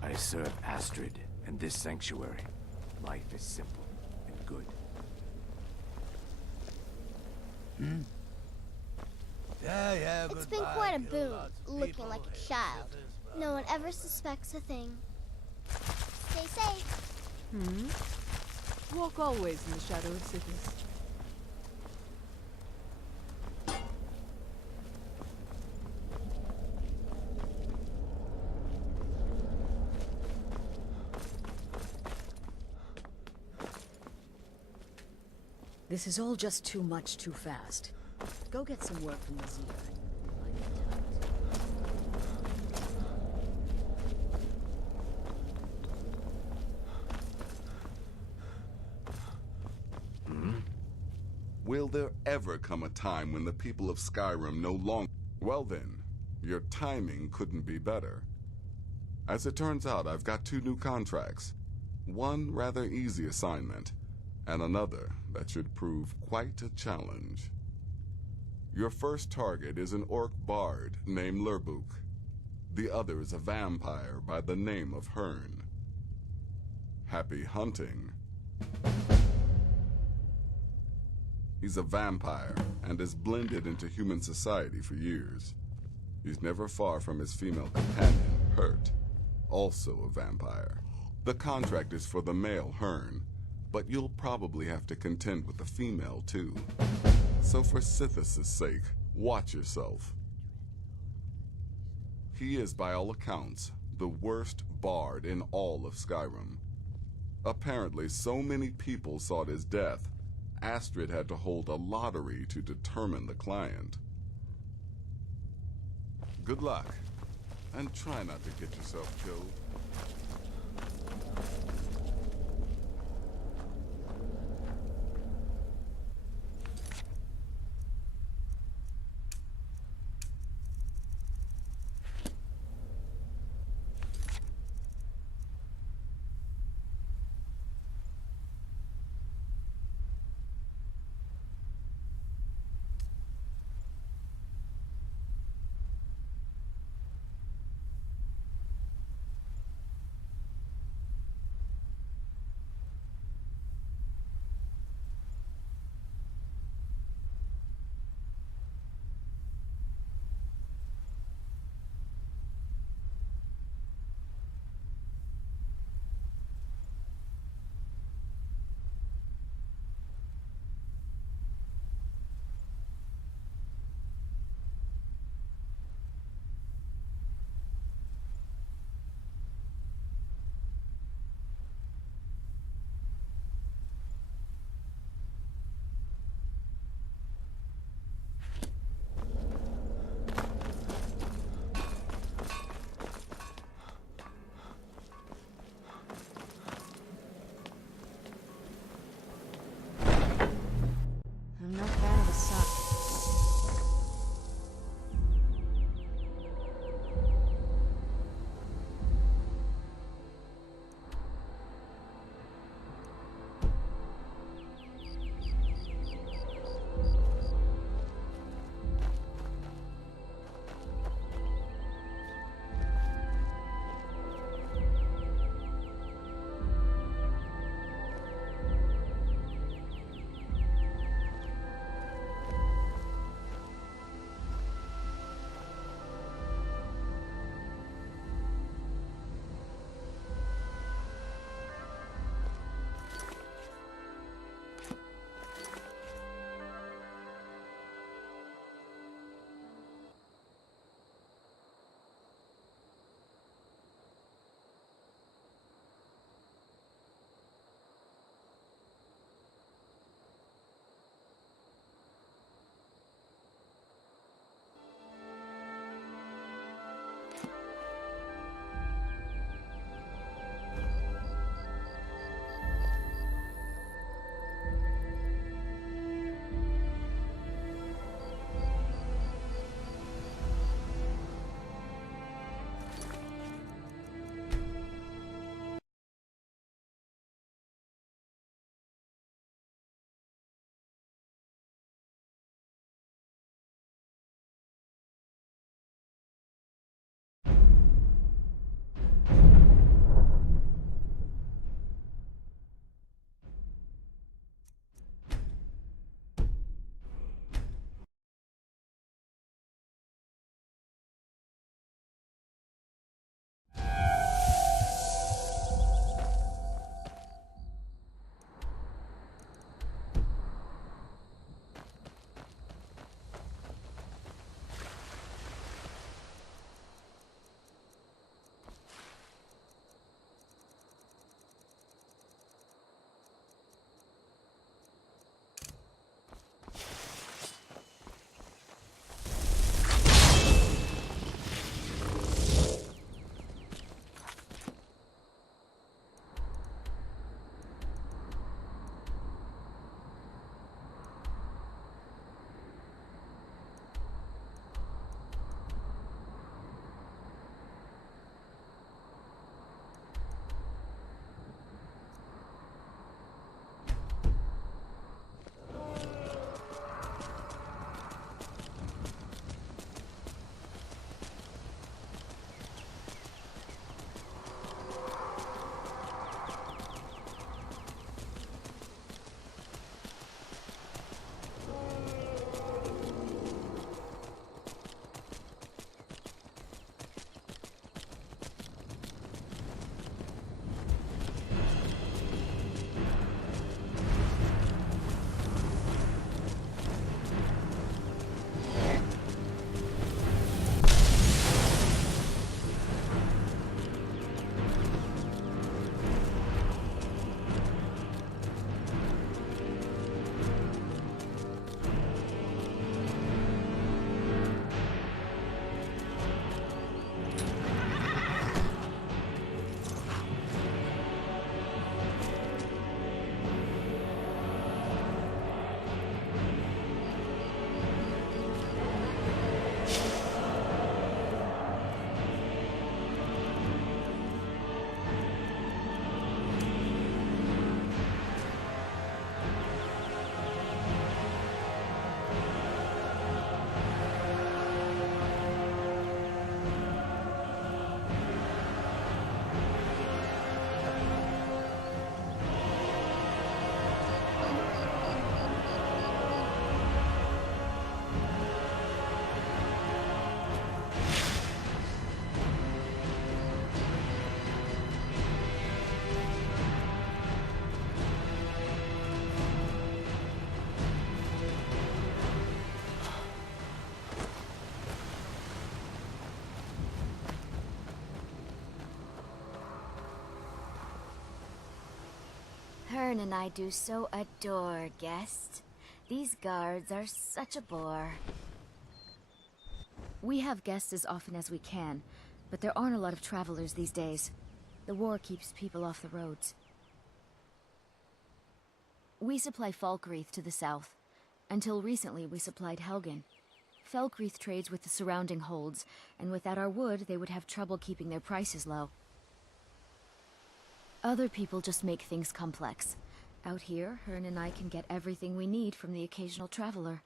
I serve Astrid and this sanctuary. Life is simple and good. Yeah, it's been quite a boon, looking like a child. No one ever suspects a thing. Stay safe. Walk always in the shadow of Sithis. This is all just too much too fast. Go get some work from the Zir. Will there ever come a time when the people of Skyrim no longer... Well then, your timing couldn't be better. As it turns out, I've got 2 new contracts. One rather easy assignment, and another that should prove quite a challenge. Your first target is an orc bard named Lurbuk. The other is a vampire by the name of Hearn. Happy hunting. He's a vampire and has blended into human society for years. He's never far from his female companion, Hurt, also a vampire. The contract is for the male Hearn, but you'll probably have to contend with the female too. So for Sithis' sake, watch yourself. He is, by all accounts, the worst bard in all of Skyrim. Apparently, so many people sought his death, Astrid had to hold a lottery to determine the client. Good luck, and try not to get yourself killed. Hearn and I do so adore guests. These guards are such a bore. We have guests as often as we can, but there aren't a lot of travelers these days. The war keeps people off the roads. We supply Falkreath to the south. Until recently, we supplied Helgen. Falkreath trades with the surrounding holds, and without our wood, they would have trouble keeping their prices low. Other people just make things complex. Out here, Hearn and I can get everything we need from the occasional traveler.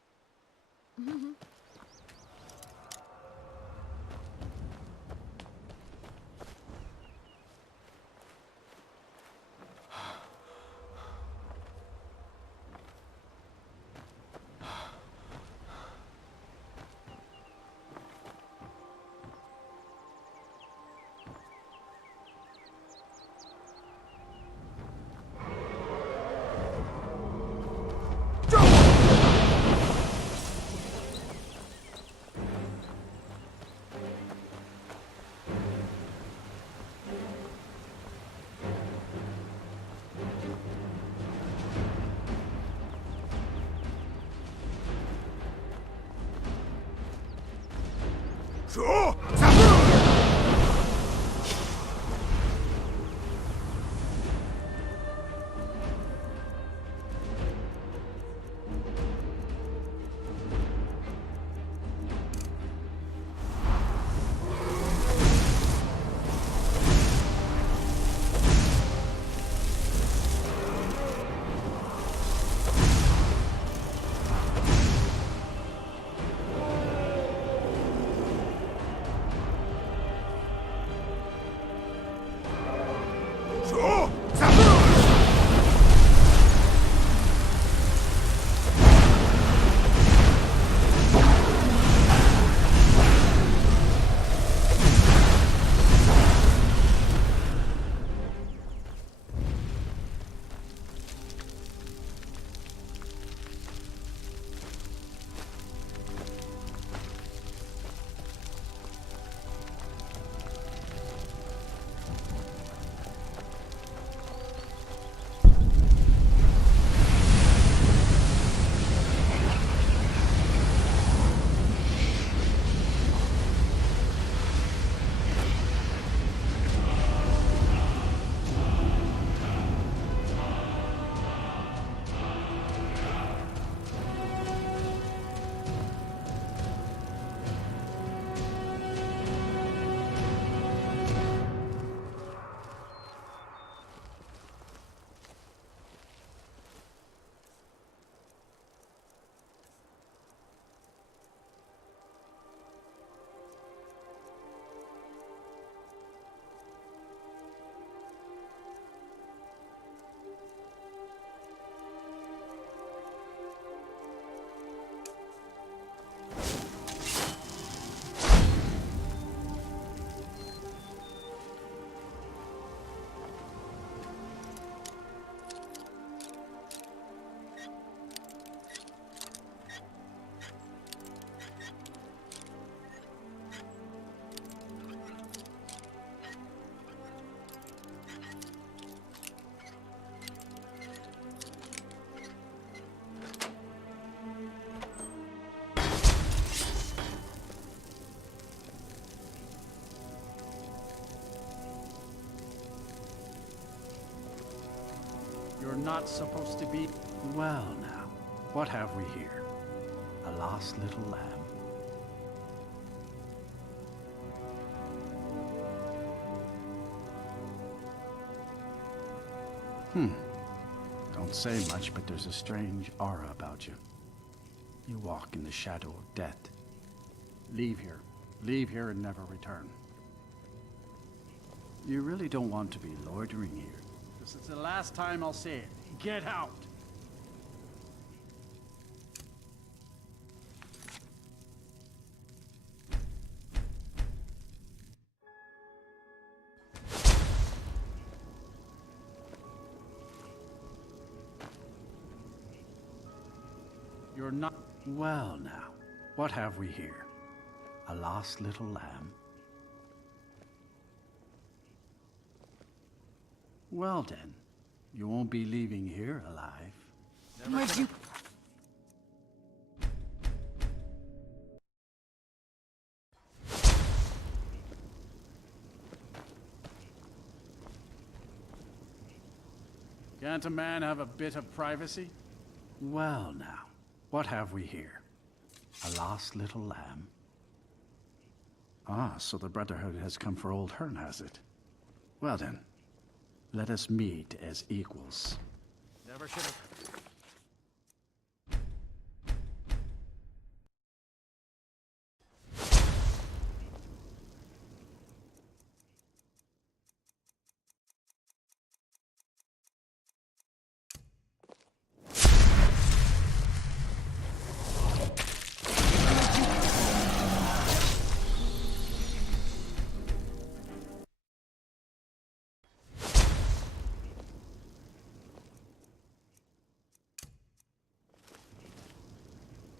You're not supposed to be... Well now, what have we here? A lost little lamb. Don't say much, but there's a strange aura about you. You walk in the shadow of death. Leave here. Leave here and never return. You really don't want to be loitering here. This is the last time I'll say it. Get out! You're not... Well now, what have we here? A lost little lamb? Well then, You won't be leaving here alive. Never you... Can't a man have a bit of privacy? Well now, what have we here? A lost little lamb? Ah, so the Brotherhood has come for old Hearn, has it? Well then, let us meet as equals. Never should have...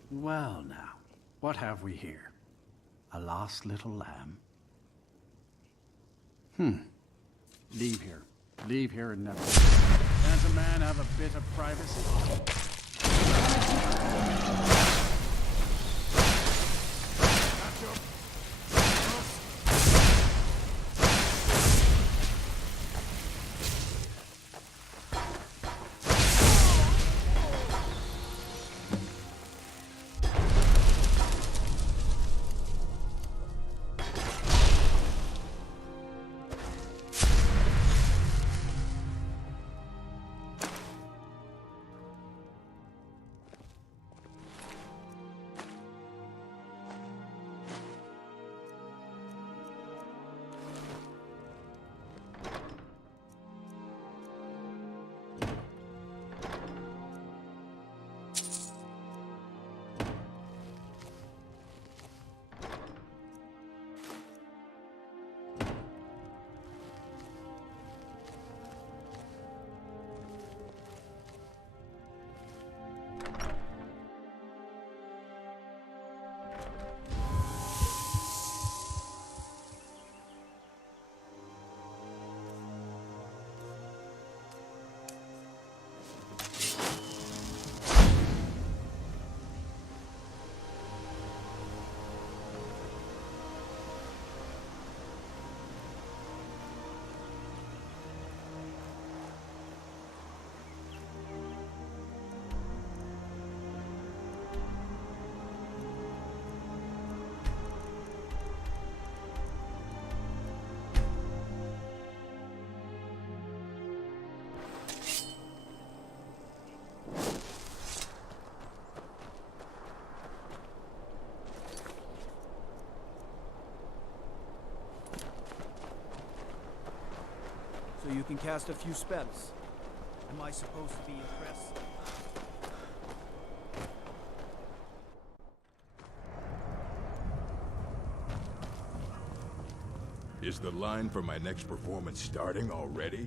Well now, what have we here? A lost little lamb? Leave here. Leave here and never... Can't a man have a bit of privacy? So you can cast a few spells. Am I supposed to be impressed? Is the line for my next performance starting already?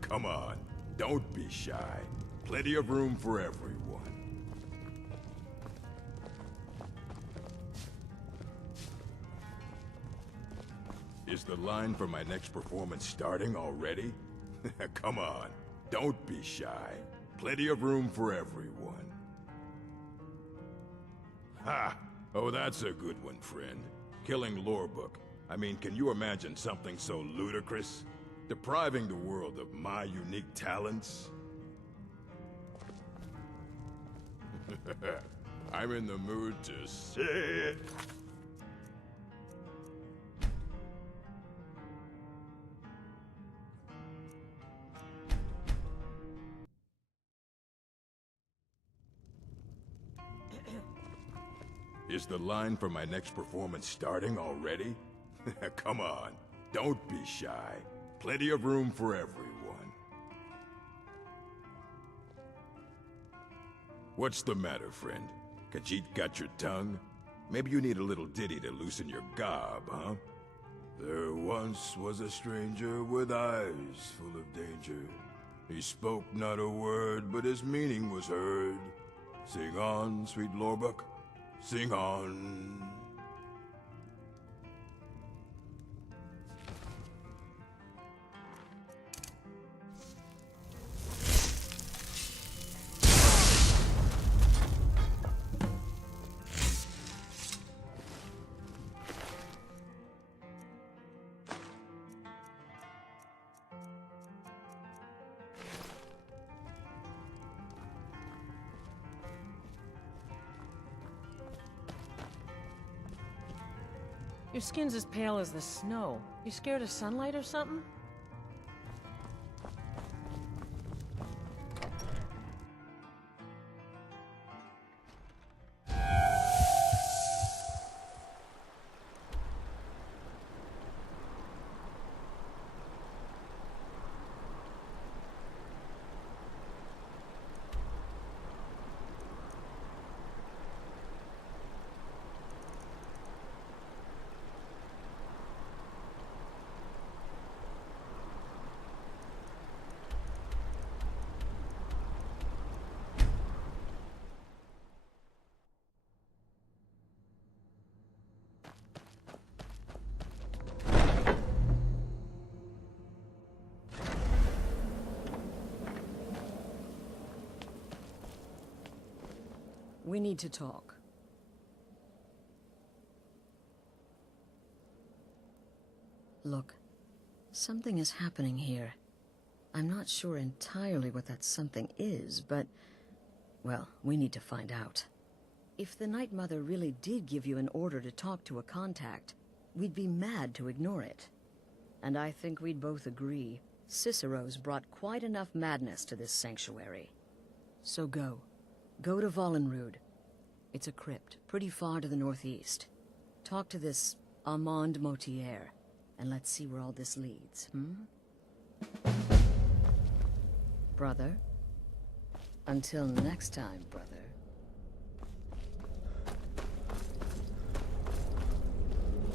Come on, don't be shy. Plenty of room for everyone. Is the line for my next performance starting already? Come on, don't be shy. Plenty of room for everyone. Ha! Oh, that's a good one, friend. Killing Lorebook. I mean, can you imagine something so ludicrous? Depriving the world of my unique talents? I'm in the mood to say it. Is the line for my next performance starting already? Come on, don't be shy. Plenty of room for everyone. What's the matter, friend? Khajiit got your tongue? Maybe you need a little ditty to loosen your gob, huh? There once was a stranger with eyes full of danger. He spoke not a word, but his meaning was heard. Sing on, sweet Lorebook. Sing on. Your skin's as pale as the snow. You scared of sunlight or something? We need to talk. Look, something is happening here. I'm not sure entirely what that something is, but... well, we need to find out. If the Night Mother really did give you an order to talk to a contact, we'd be mad to ignore it. And I think we'd both agree, Cicero's brought quite enough madness to this sanctuary. So go. Go to Vollenrud. It's a crypt, pretty far to the northeast. Talk to this Armand Motier, and let's see where all this leads, Brother? Until next time, brother.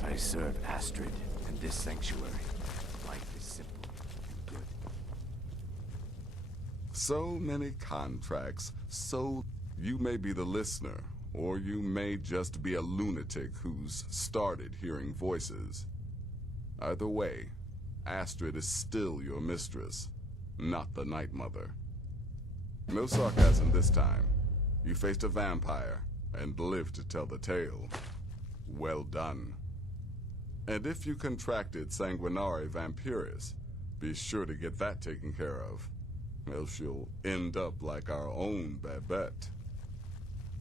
I serve Astrid and this sanctuary. Life is simple and good. So many contracts, so you may be the listener, or you may just be a lunatic who's started hearing voices. Either way, Astrid is still your mistress, not the Night Mother. No sarcasm this time. You faced a vampire and lived to tell the tale. Well done. And if you contracted Sanguinare Vampiris, be sure to get that taken care of, else you'll end up like our own Babette.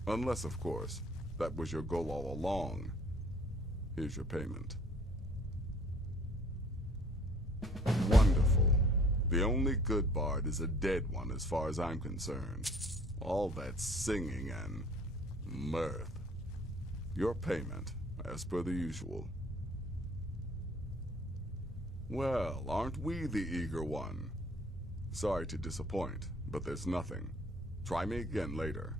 Unless, of course, that was your goal all along. Here's your payment. Wonderful. The only good bard is a dead one as far as I'm concerned. All that singing and mirth. Your payment, as per the usual. Well, aren't we the eager one? Sorry to disappoint, but there's nothing. Try me again later.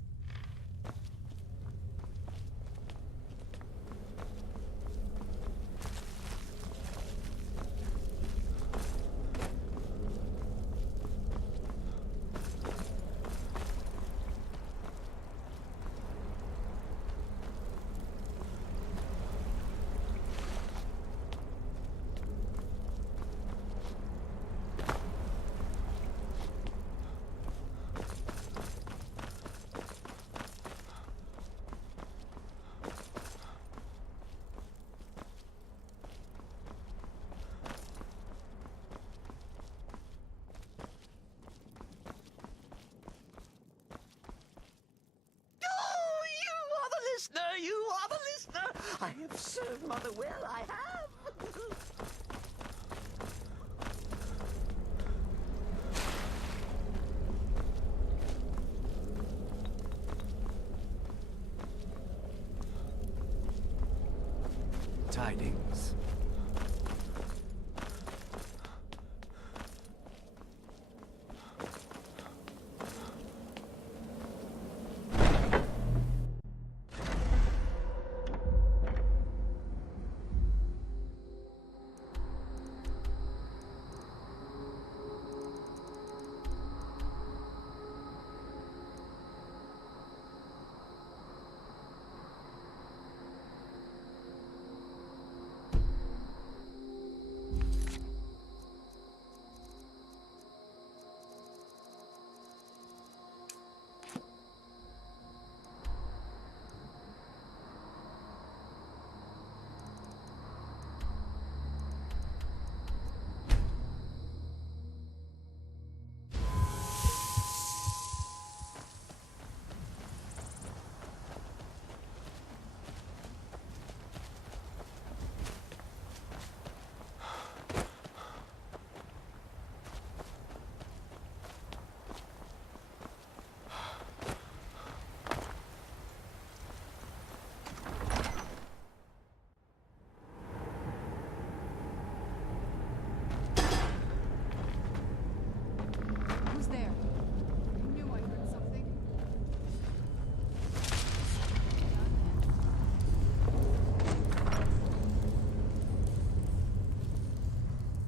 You are the listener! I have served Mother well, I have! Tidings.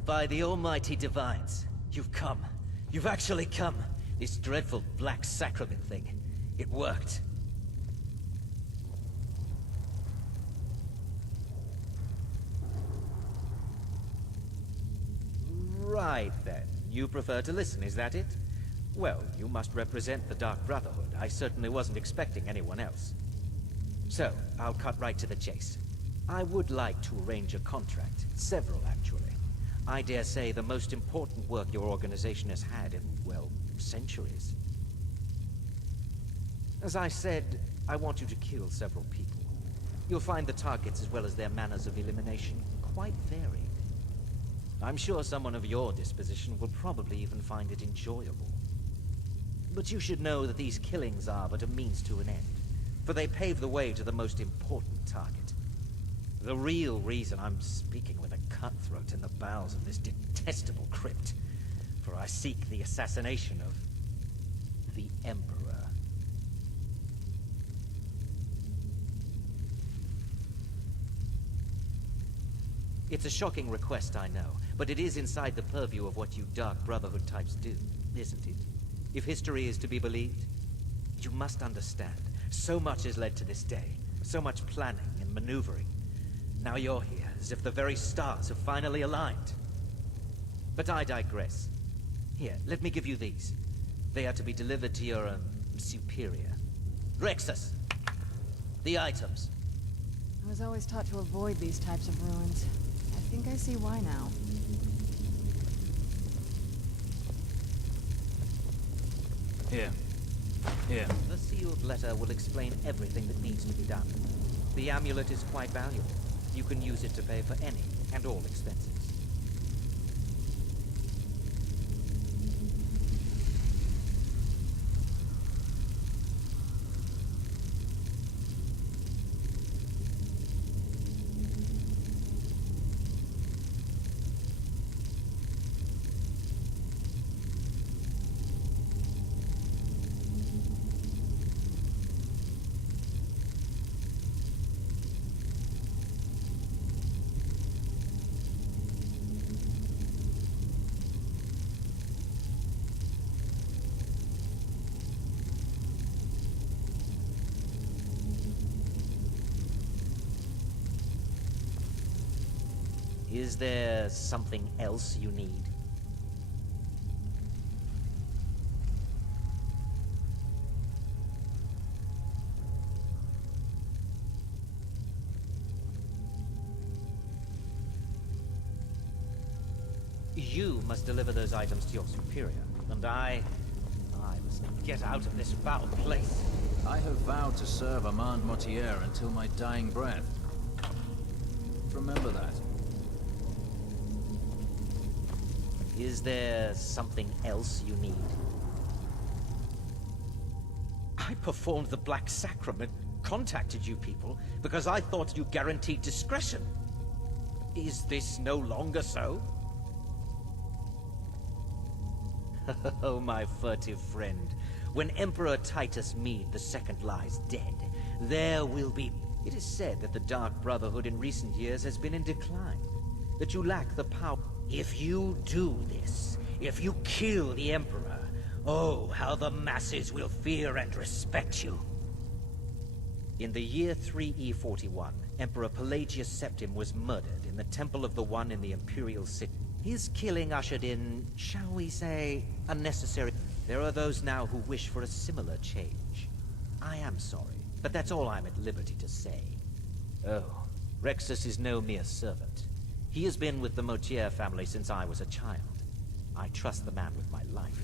By the almighty divines, you've come. You've actually come. This dreadful black sacrament thing. It worked. Right then. You prefer to listen, is that it? Well, you must represent the Dark Brotherhood. I certainly wasn't expecting anyone else. So, I'll cut right to the chase. I would like to arrange a contract. Several, actually. I dare say the most important work your organization has had in, well, centuries. As I said, I want you to kill several people. You'll find the targets as well as their manners of elimination quite varied. I'm sure someone of your disposition will probably even find it enjoyable. But you should know that these killings are but a means to an end, for they pave the way to the most important target. The real reason I'm speaking with a cutthroat in the bowels of this detestable crypt, for I seek the assassination of the Emperor. It's a shocking request, I know, but it is inside the purview of what you Dark Brotherhood types do, isn't it? If history is to be believed, you must understand, so much has led to this day, so much planning and maneuvering. Now you're here, as if the very stars have finally aligned. But I digress. Here, let me give you these. They are to be delivered to your, superior. Rexus! The items. I was always taught to avoid these types of ruins. I think I see why now. Here. Here. The sealed letter will explain everything that needs to be done. The amulet is quite valuable. You can use it to pay for any and all expenses. Is there something else you need? You must deliver those items to your superior, and I must get out of this foul place. I have vowed to serve Armand Mortier until my dying breath. Remember that. Is there something else you need? I performed the Black Sacrament, contacted you people, because I thought you guaranteed discretion. Is this no longer so? Oh, my furtive friend. When Emperor Titus Mede II lies dead, there will be... It is said that the Dark Brotherhood in recent years has been in decline, that you lack the power... If you do this, if you kill the Emperor, oh, how the masses will fear and respect you. In the year 3E41, Emperor Pelagius Septim was murdered in the Temple of the One in the Imperial City. His killing ushered in, shall we say, unnecessary... There are those now who wish for a similar change. I am sorry, but that's all I'm at liberty to say. Oh, Rexus is no mere servant. He has been with the Mortier family since I was a child. I trust the man with my life.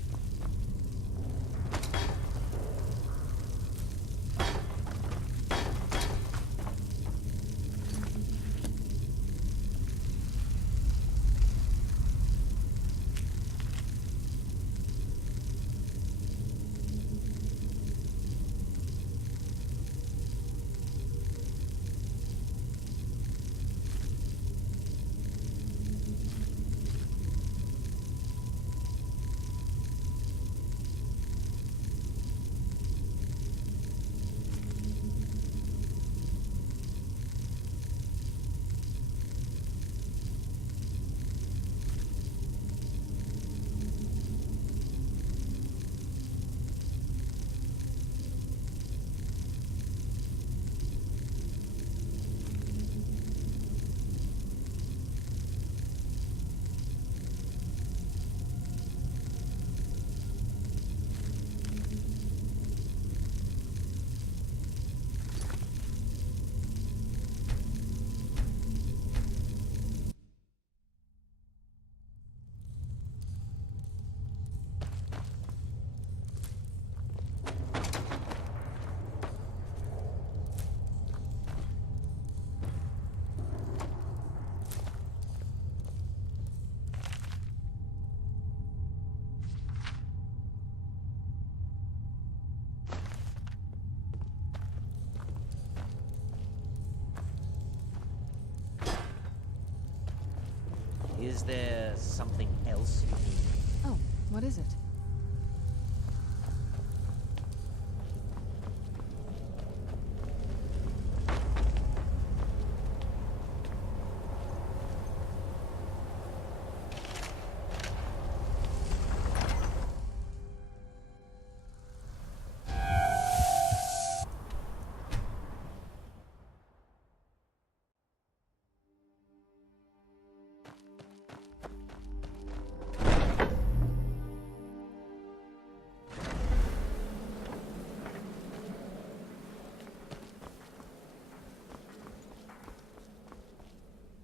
Is there something else you need? Oh, what is it?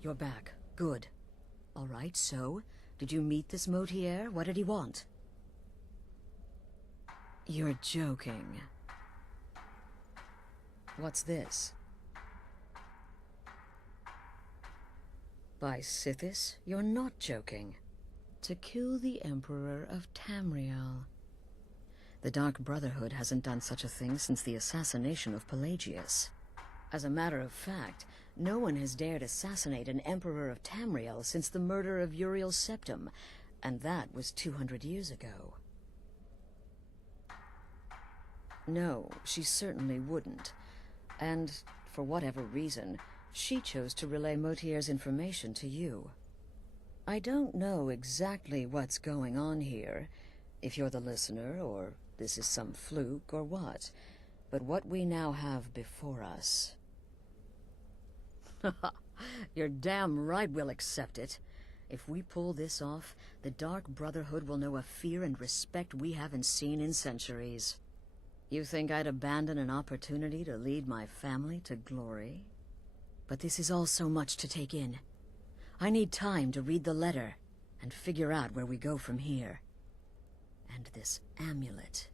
You're back. Good. All right, so, did you meet this Motier? What did he want? You're joking. What's this? By Sithis, you're not joking. To kill the Emperor of Tamriel. The Dark Brotherhood hasn't done such a thing since the assassination of Pelagius. As a matter of fact, no one has dared assassinate an Emperor of Tamriel since the murder of Uriel Septim, and that was 200 years ago. No, she certainly wouldn't. And, for whatever reason, she chose to relay Motier's information to you. I don't know exactly what's going on here, if you're the listener, or this is some fluke, or what. But what we now have before us... You're damn right we'll accept it. If we pull this off, the Dark Brotherhood will know a fear and respect we haven't seen in centuries. You think I'd abandon an opportunity to lead my family to glory? But this is all so much to take in. I need time to read the letter and figure out where we go from here. And this amulet.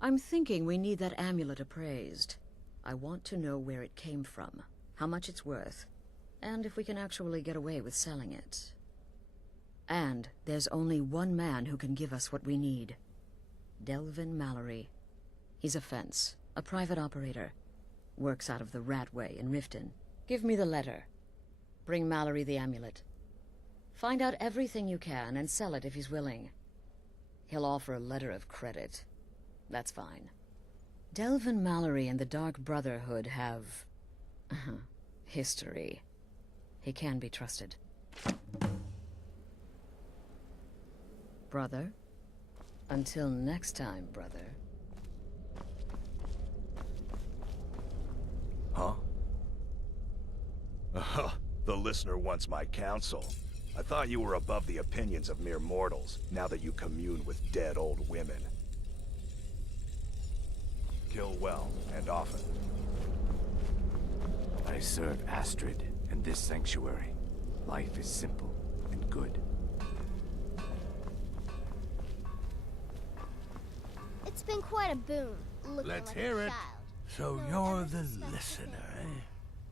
I'm thinking we need that amulet appraised. I want to know where it came from, how much it's worth, and if we can actually get away with selling it. And there's only one man who can give us what we need. Delvin Mallory. He's a fence, a private operator. Works out of the Ratway in Riften. Give me the letter. Bring Mallory the amulet. Find out everything you can and sell it if he's willing. He'll offer a letter of credit. That's fine. Delvin Mallory and the Dark Brotherhood have... history. He can be trusted. Brother? Until next time, brother. Huh? The listener wants my counsel. I thought you were above the opinions of mere mortals, now that you commune with dead old women. Kill well, and often. I serve Astrid and this sanctuary. Life is simple and good. It's been quite a boon, looking Let's like hear a it. child. So you're the listener, eh?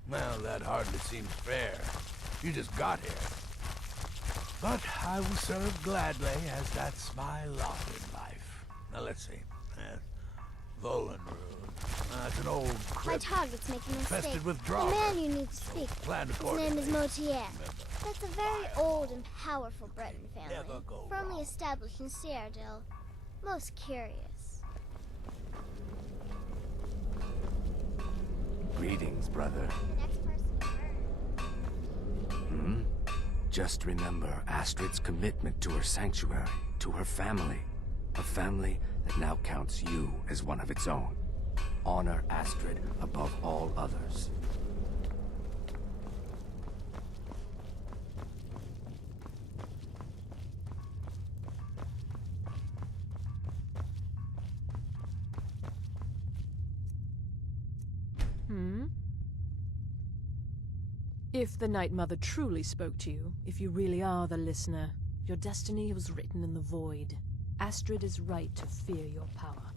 Well, that hardly seems fair. You just got here. But I will serve gladly, as that's my lot in life. Now let's see. Volenrud. That's an old My crypt. target's making a mistake. Infested with The drawbacks. man you need to speak. Planned His accordingly. name is Motier. That's a very old and powerful Breton family, firmly established in Cyrodiil. Most curious. Greetings, brother. Just remember Astrid's commitment to her sanctuary, to her family. A family that now counts you as one of its own. Honor Astrid above all others. If the Night Mother truly spoke to you, if you really are the listener, your destiny was written in the void. Astrid is right to fear your power.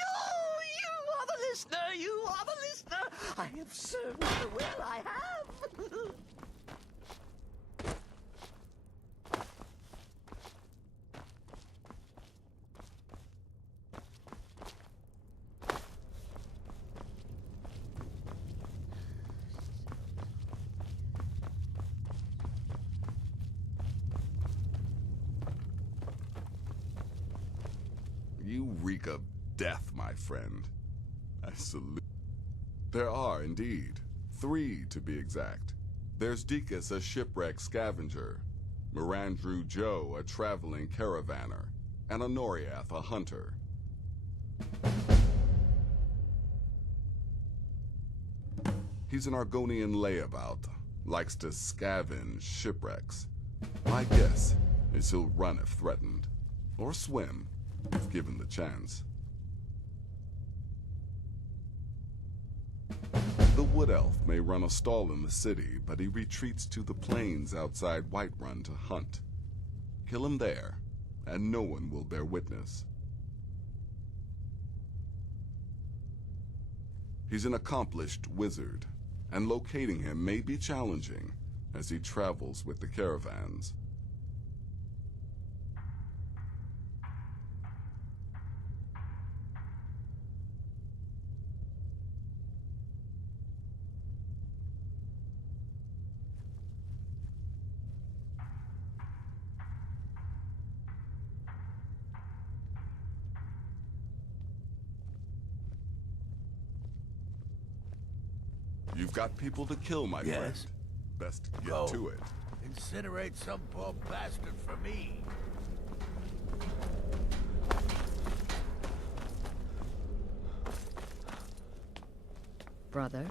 Oh, you are the listener! You are the listener! I have served you well, I have! You reek of death, my friend. I salute. There are, indeed. 3, to be exact. There's Deacus, a shipwreck scavenger, Mirandrew Joe, a traveling caravaner, and Honoriath, a hunter. He's an Argonian layabout, likes to scavenge shipwrecks. My guess is he'll run if threatened, or swim if given the chance. The Wood Elf may run a stall in the city, but he retreats to the plains outside Whiterun to hunt. Kill him there, and no one will bear witness. He's an accomplished wizard, and locating him may be challenging as he travels with the caravans. You've got people to kill, my friend. Best get to it. Incinerate some poor bastard for me. Brother?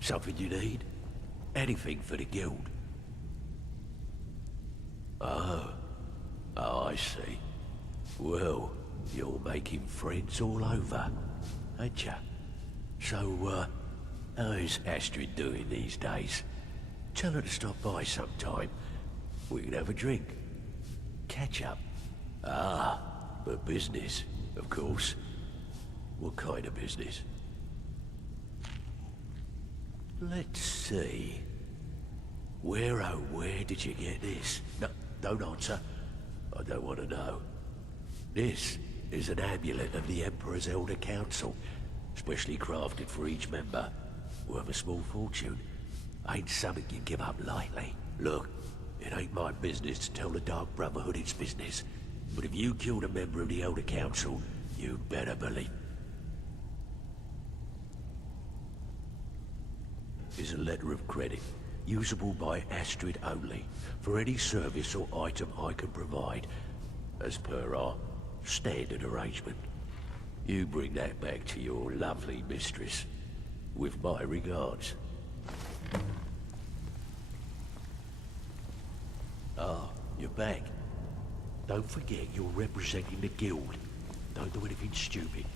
Something you need? Anything for the guild? Oh, I see. Well, you're making friends all over, ain't ya? So, how's Astrid doing these days? Tell her to stop by sometime. We can have a drink. Catch up. Ah, but business, of course. What kind of business? Let's see. Where, oh, where did you get this? No, don't answer. I don't want to know. This is an amulet of the Emperor's Elder Council, specially crafted for each member. Worth a small fortune. Ain't something you give up lightly. Look, it ain't my business to tell the Dark Brotherhood its business. But if you killed a member of the Elder Council, you'd better believe. Is a letter of credit, usable by Astrid only, for any service or item I can provide, as per our standard arrangement. You bring that back to your lovely mistress, with my regards. Ah, you're back. Don't forget you're representing the guild. Don't do anything stupid.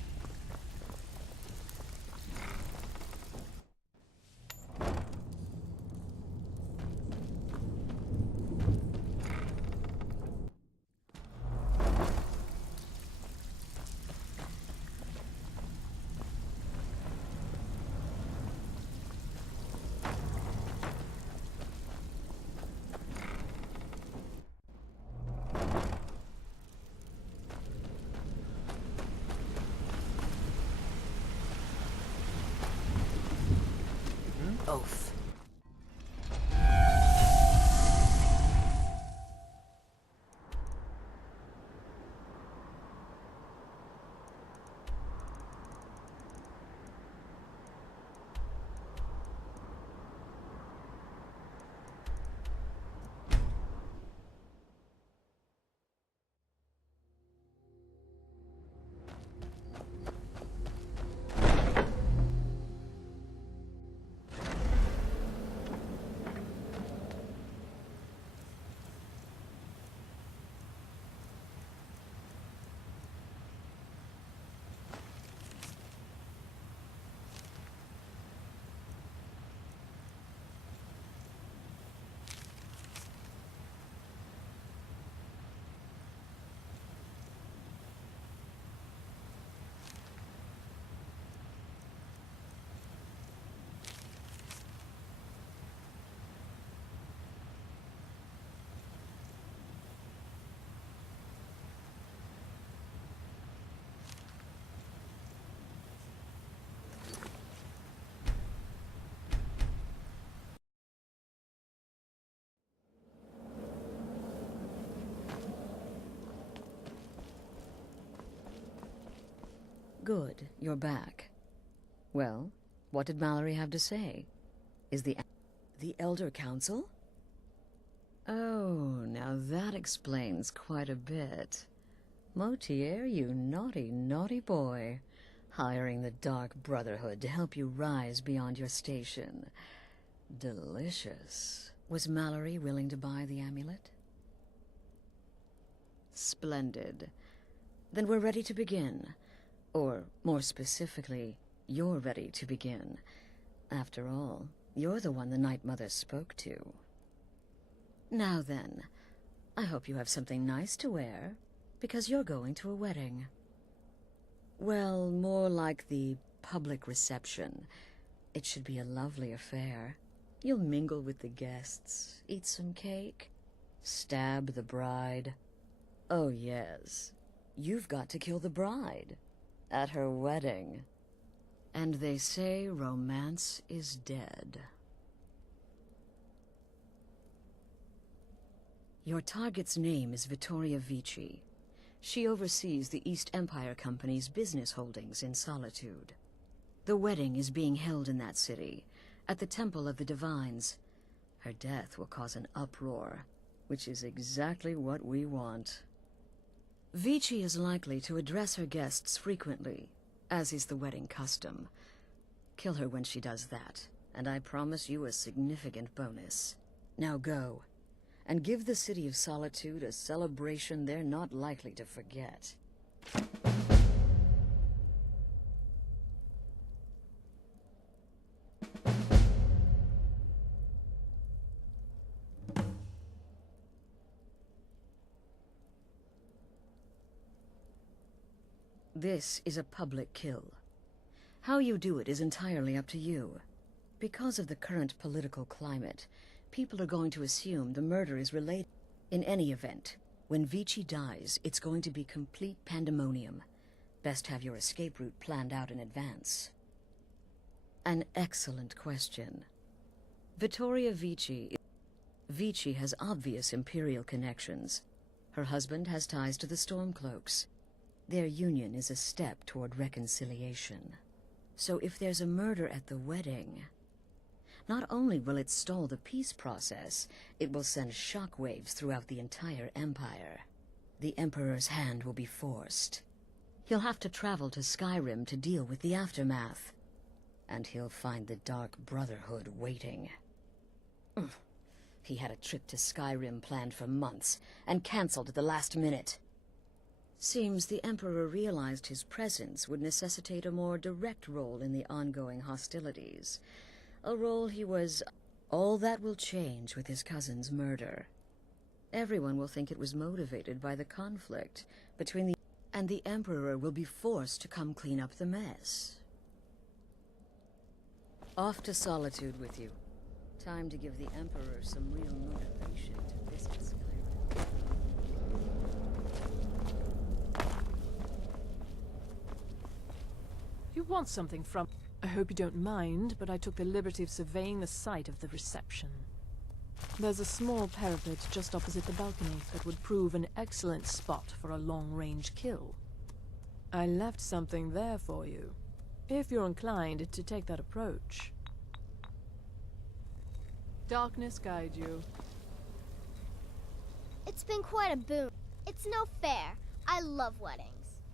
Oath. Good, you're back. Well, what did Mallory have to say? Is the Elder Council? Oh, now that explains quite a bit. Motier, you naughty, naughty boy. Hiring the Dark Brotherhood to help you rise beyond your station. Delicious. Was Mallory willing to buy the amulet? Splendid. Then we're ready to begin. Or, more specifically, you're ready to begin. After all, you're the one the Night Mother spoke to. Now then, I hope you have something nice to wear, because you're going to a wedding. Well, more like the public reception. It should be a lovely affair. You'll mingle with the guests, eat some cake, stab the bride. Oh yes, you've got to kill the bride at her wedding. And they say romance is dead. Your target's name is Vittoria Vici. She oversees the East Empire Company's business holdings in Solitude. The wedding is being held in that city, at the Temple of the Divines. Her death will cause an uproar, which is exactly what we want. Vici is likely to address her guests frequently, as is the wedding custom. Kill her when she does that, and I promise you a significant bonus. Now go, and give the City of Solitude a celebration they're not likely to forget. This is a public kill. How you do it is entirely up to you. Because of the current political climate, people are going to assume the murder is related. In any event, when Vici dies, it's going to be complete pandemonium. Best have your escape route planned out in advance. An excellent question. Vittoria Vici has obvious Imperial connections. Her husband has ties to the Stormcloaks. Their union is a step toward reconciliation. So if there's a murder at the wedding, not only will it stall the peace process, it will send shockwaves throughout the entire Empire. The Emperor's hand will be forced. He'll have to travel to Skyrim to deal with the aftermath. And he'll find the Dark Brotherhood waiting. He had a trip to Skyrim planned for months, and cancelled at the last minute. Seems the Emperor realized his presence would necessitate a more direct role in the ongoing hostilities. A role he was... All that will change with his cousin's murder. Everyone will think it was motivated by the conflict between the... And the Emperor will be forced to come clean up the mess. Off to Solitude with you. Time to give the Emperor some real motivation to visit Skyrim. You want something from... I hope you don't mind, but I took the liberty of surveying the site of the reception. There's a small parapet just opposite the balcony that would prove an excellent spot for a long-range kill. I left something there for you, if you're inclined to take that approach. Darkness guide you. It's been quite a boon. It's no fair. I love weddings.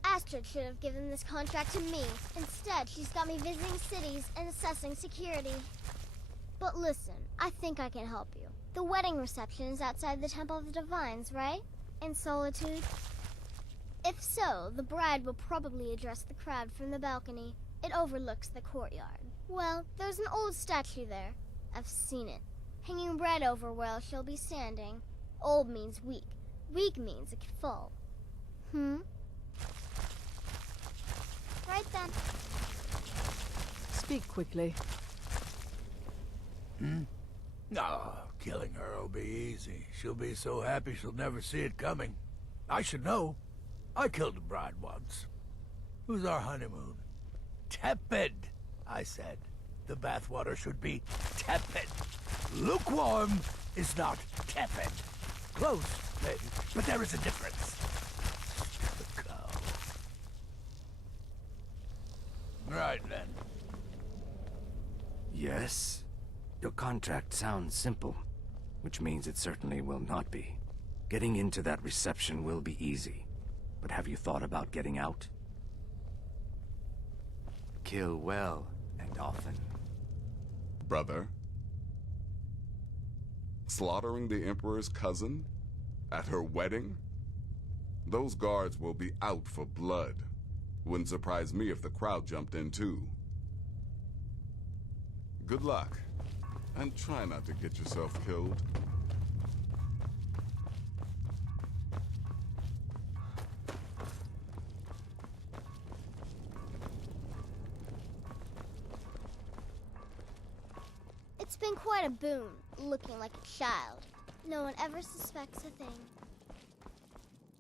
Astrid should have given this contract to me. Instead, she's got me visiting cities and assessing security. But listen, I think I can help you. The wedding reception is outside the Temple of the Divines, right? In Solitude? If so, the bride will probably address the crowd from the balcony. It overlooks the courtyard. Well, there's an old statue there. I've seen it. Hanging bread over where she'll be standing. Old means weak. Weak means it could fall. Right then. Speak quickly. No, killing her will be easy. She'll be so happy she'll never see it coming. I should know. I killed a bride once. It was our honeymoon. Tepid, I said. The bathwater should be tepid. Lukewarm is not tepid. Close, maybe, but there is a difference. Right then. Yes? Your contract sounds simple, which means it certainly will not be. Getting into that reception will be easy, but have you thought about getting out? Kill well and often. Brother? Slaughtering the Emperor's cousin? At her wedding? Those guards will be out for blood. Wouldn't surprise me if the crowd jumped in too. Good luck, and try not to get yourself killed. It's been quite a boon, looking like a child. No one ever suspects a thing.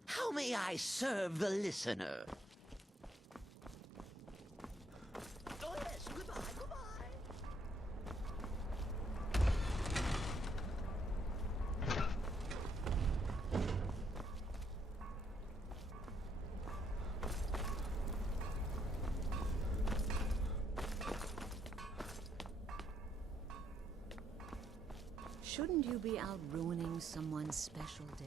How may I serve the listener? Oh yes, goodbye, goodbye. Shouldn't you be out ruining someone's special day?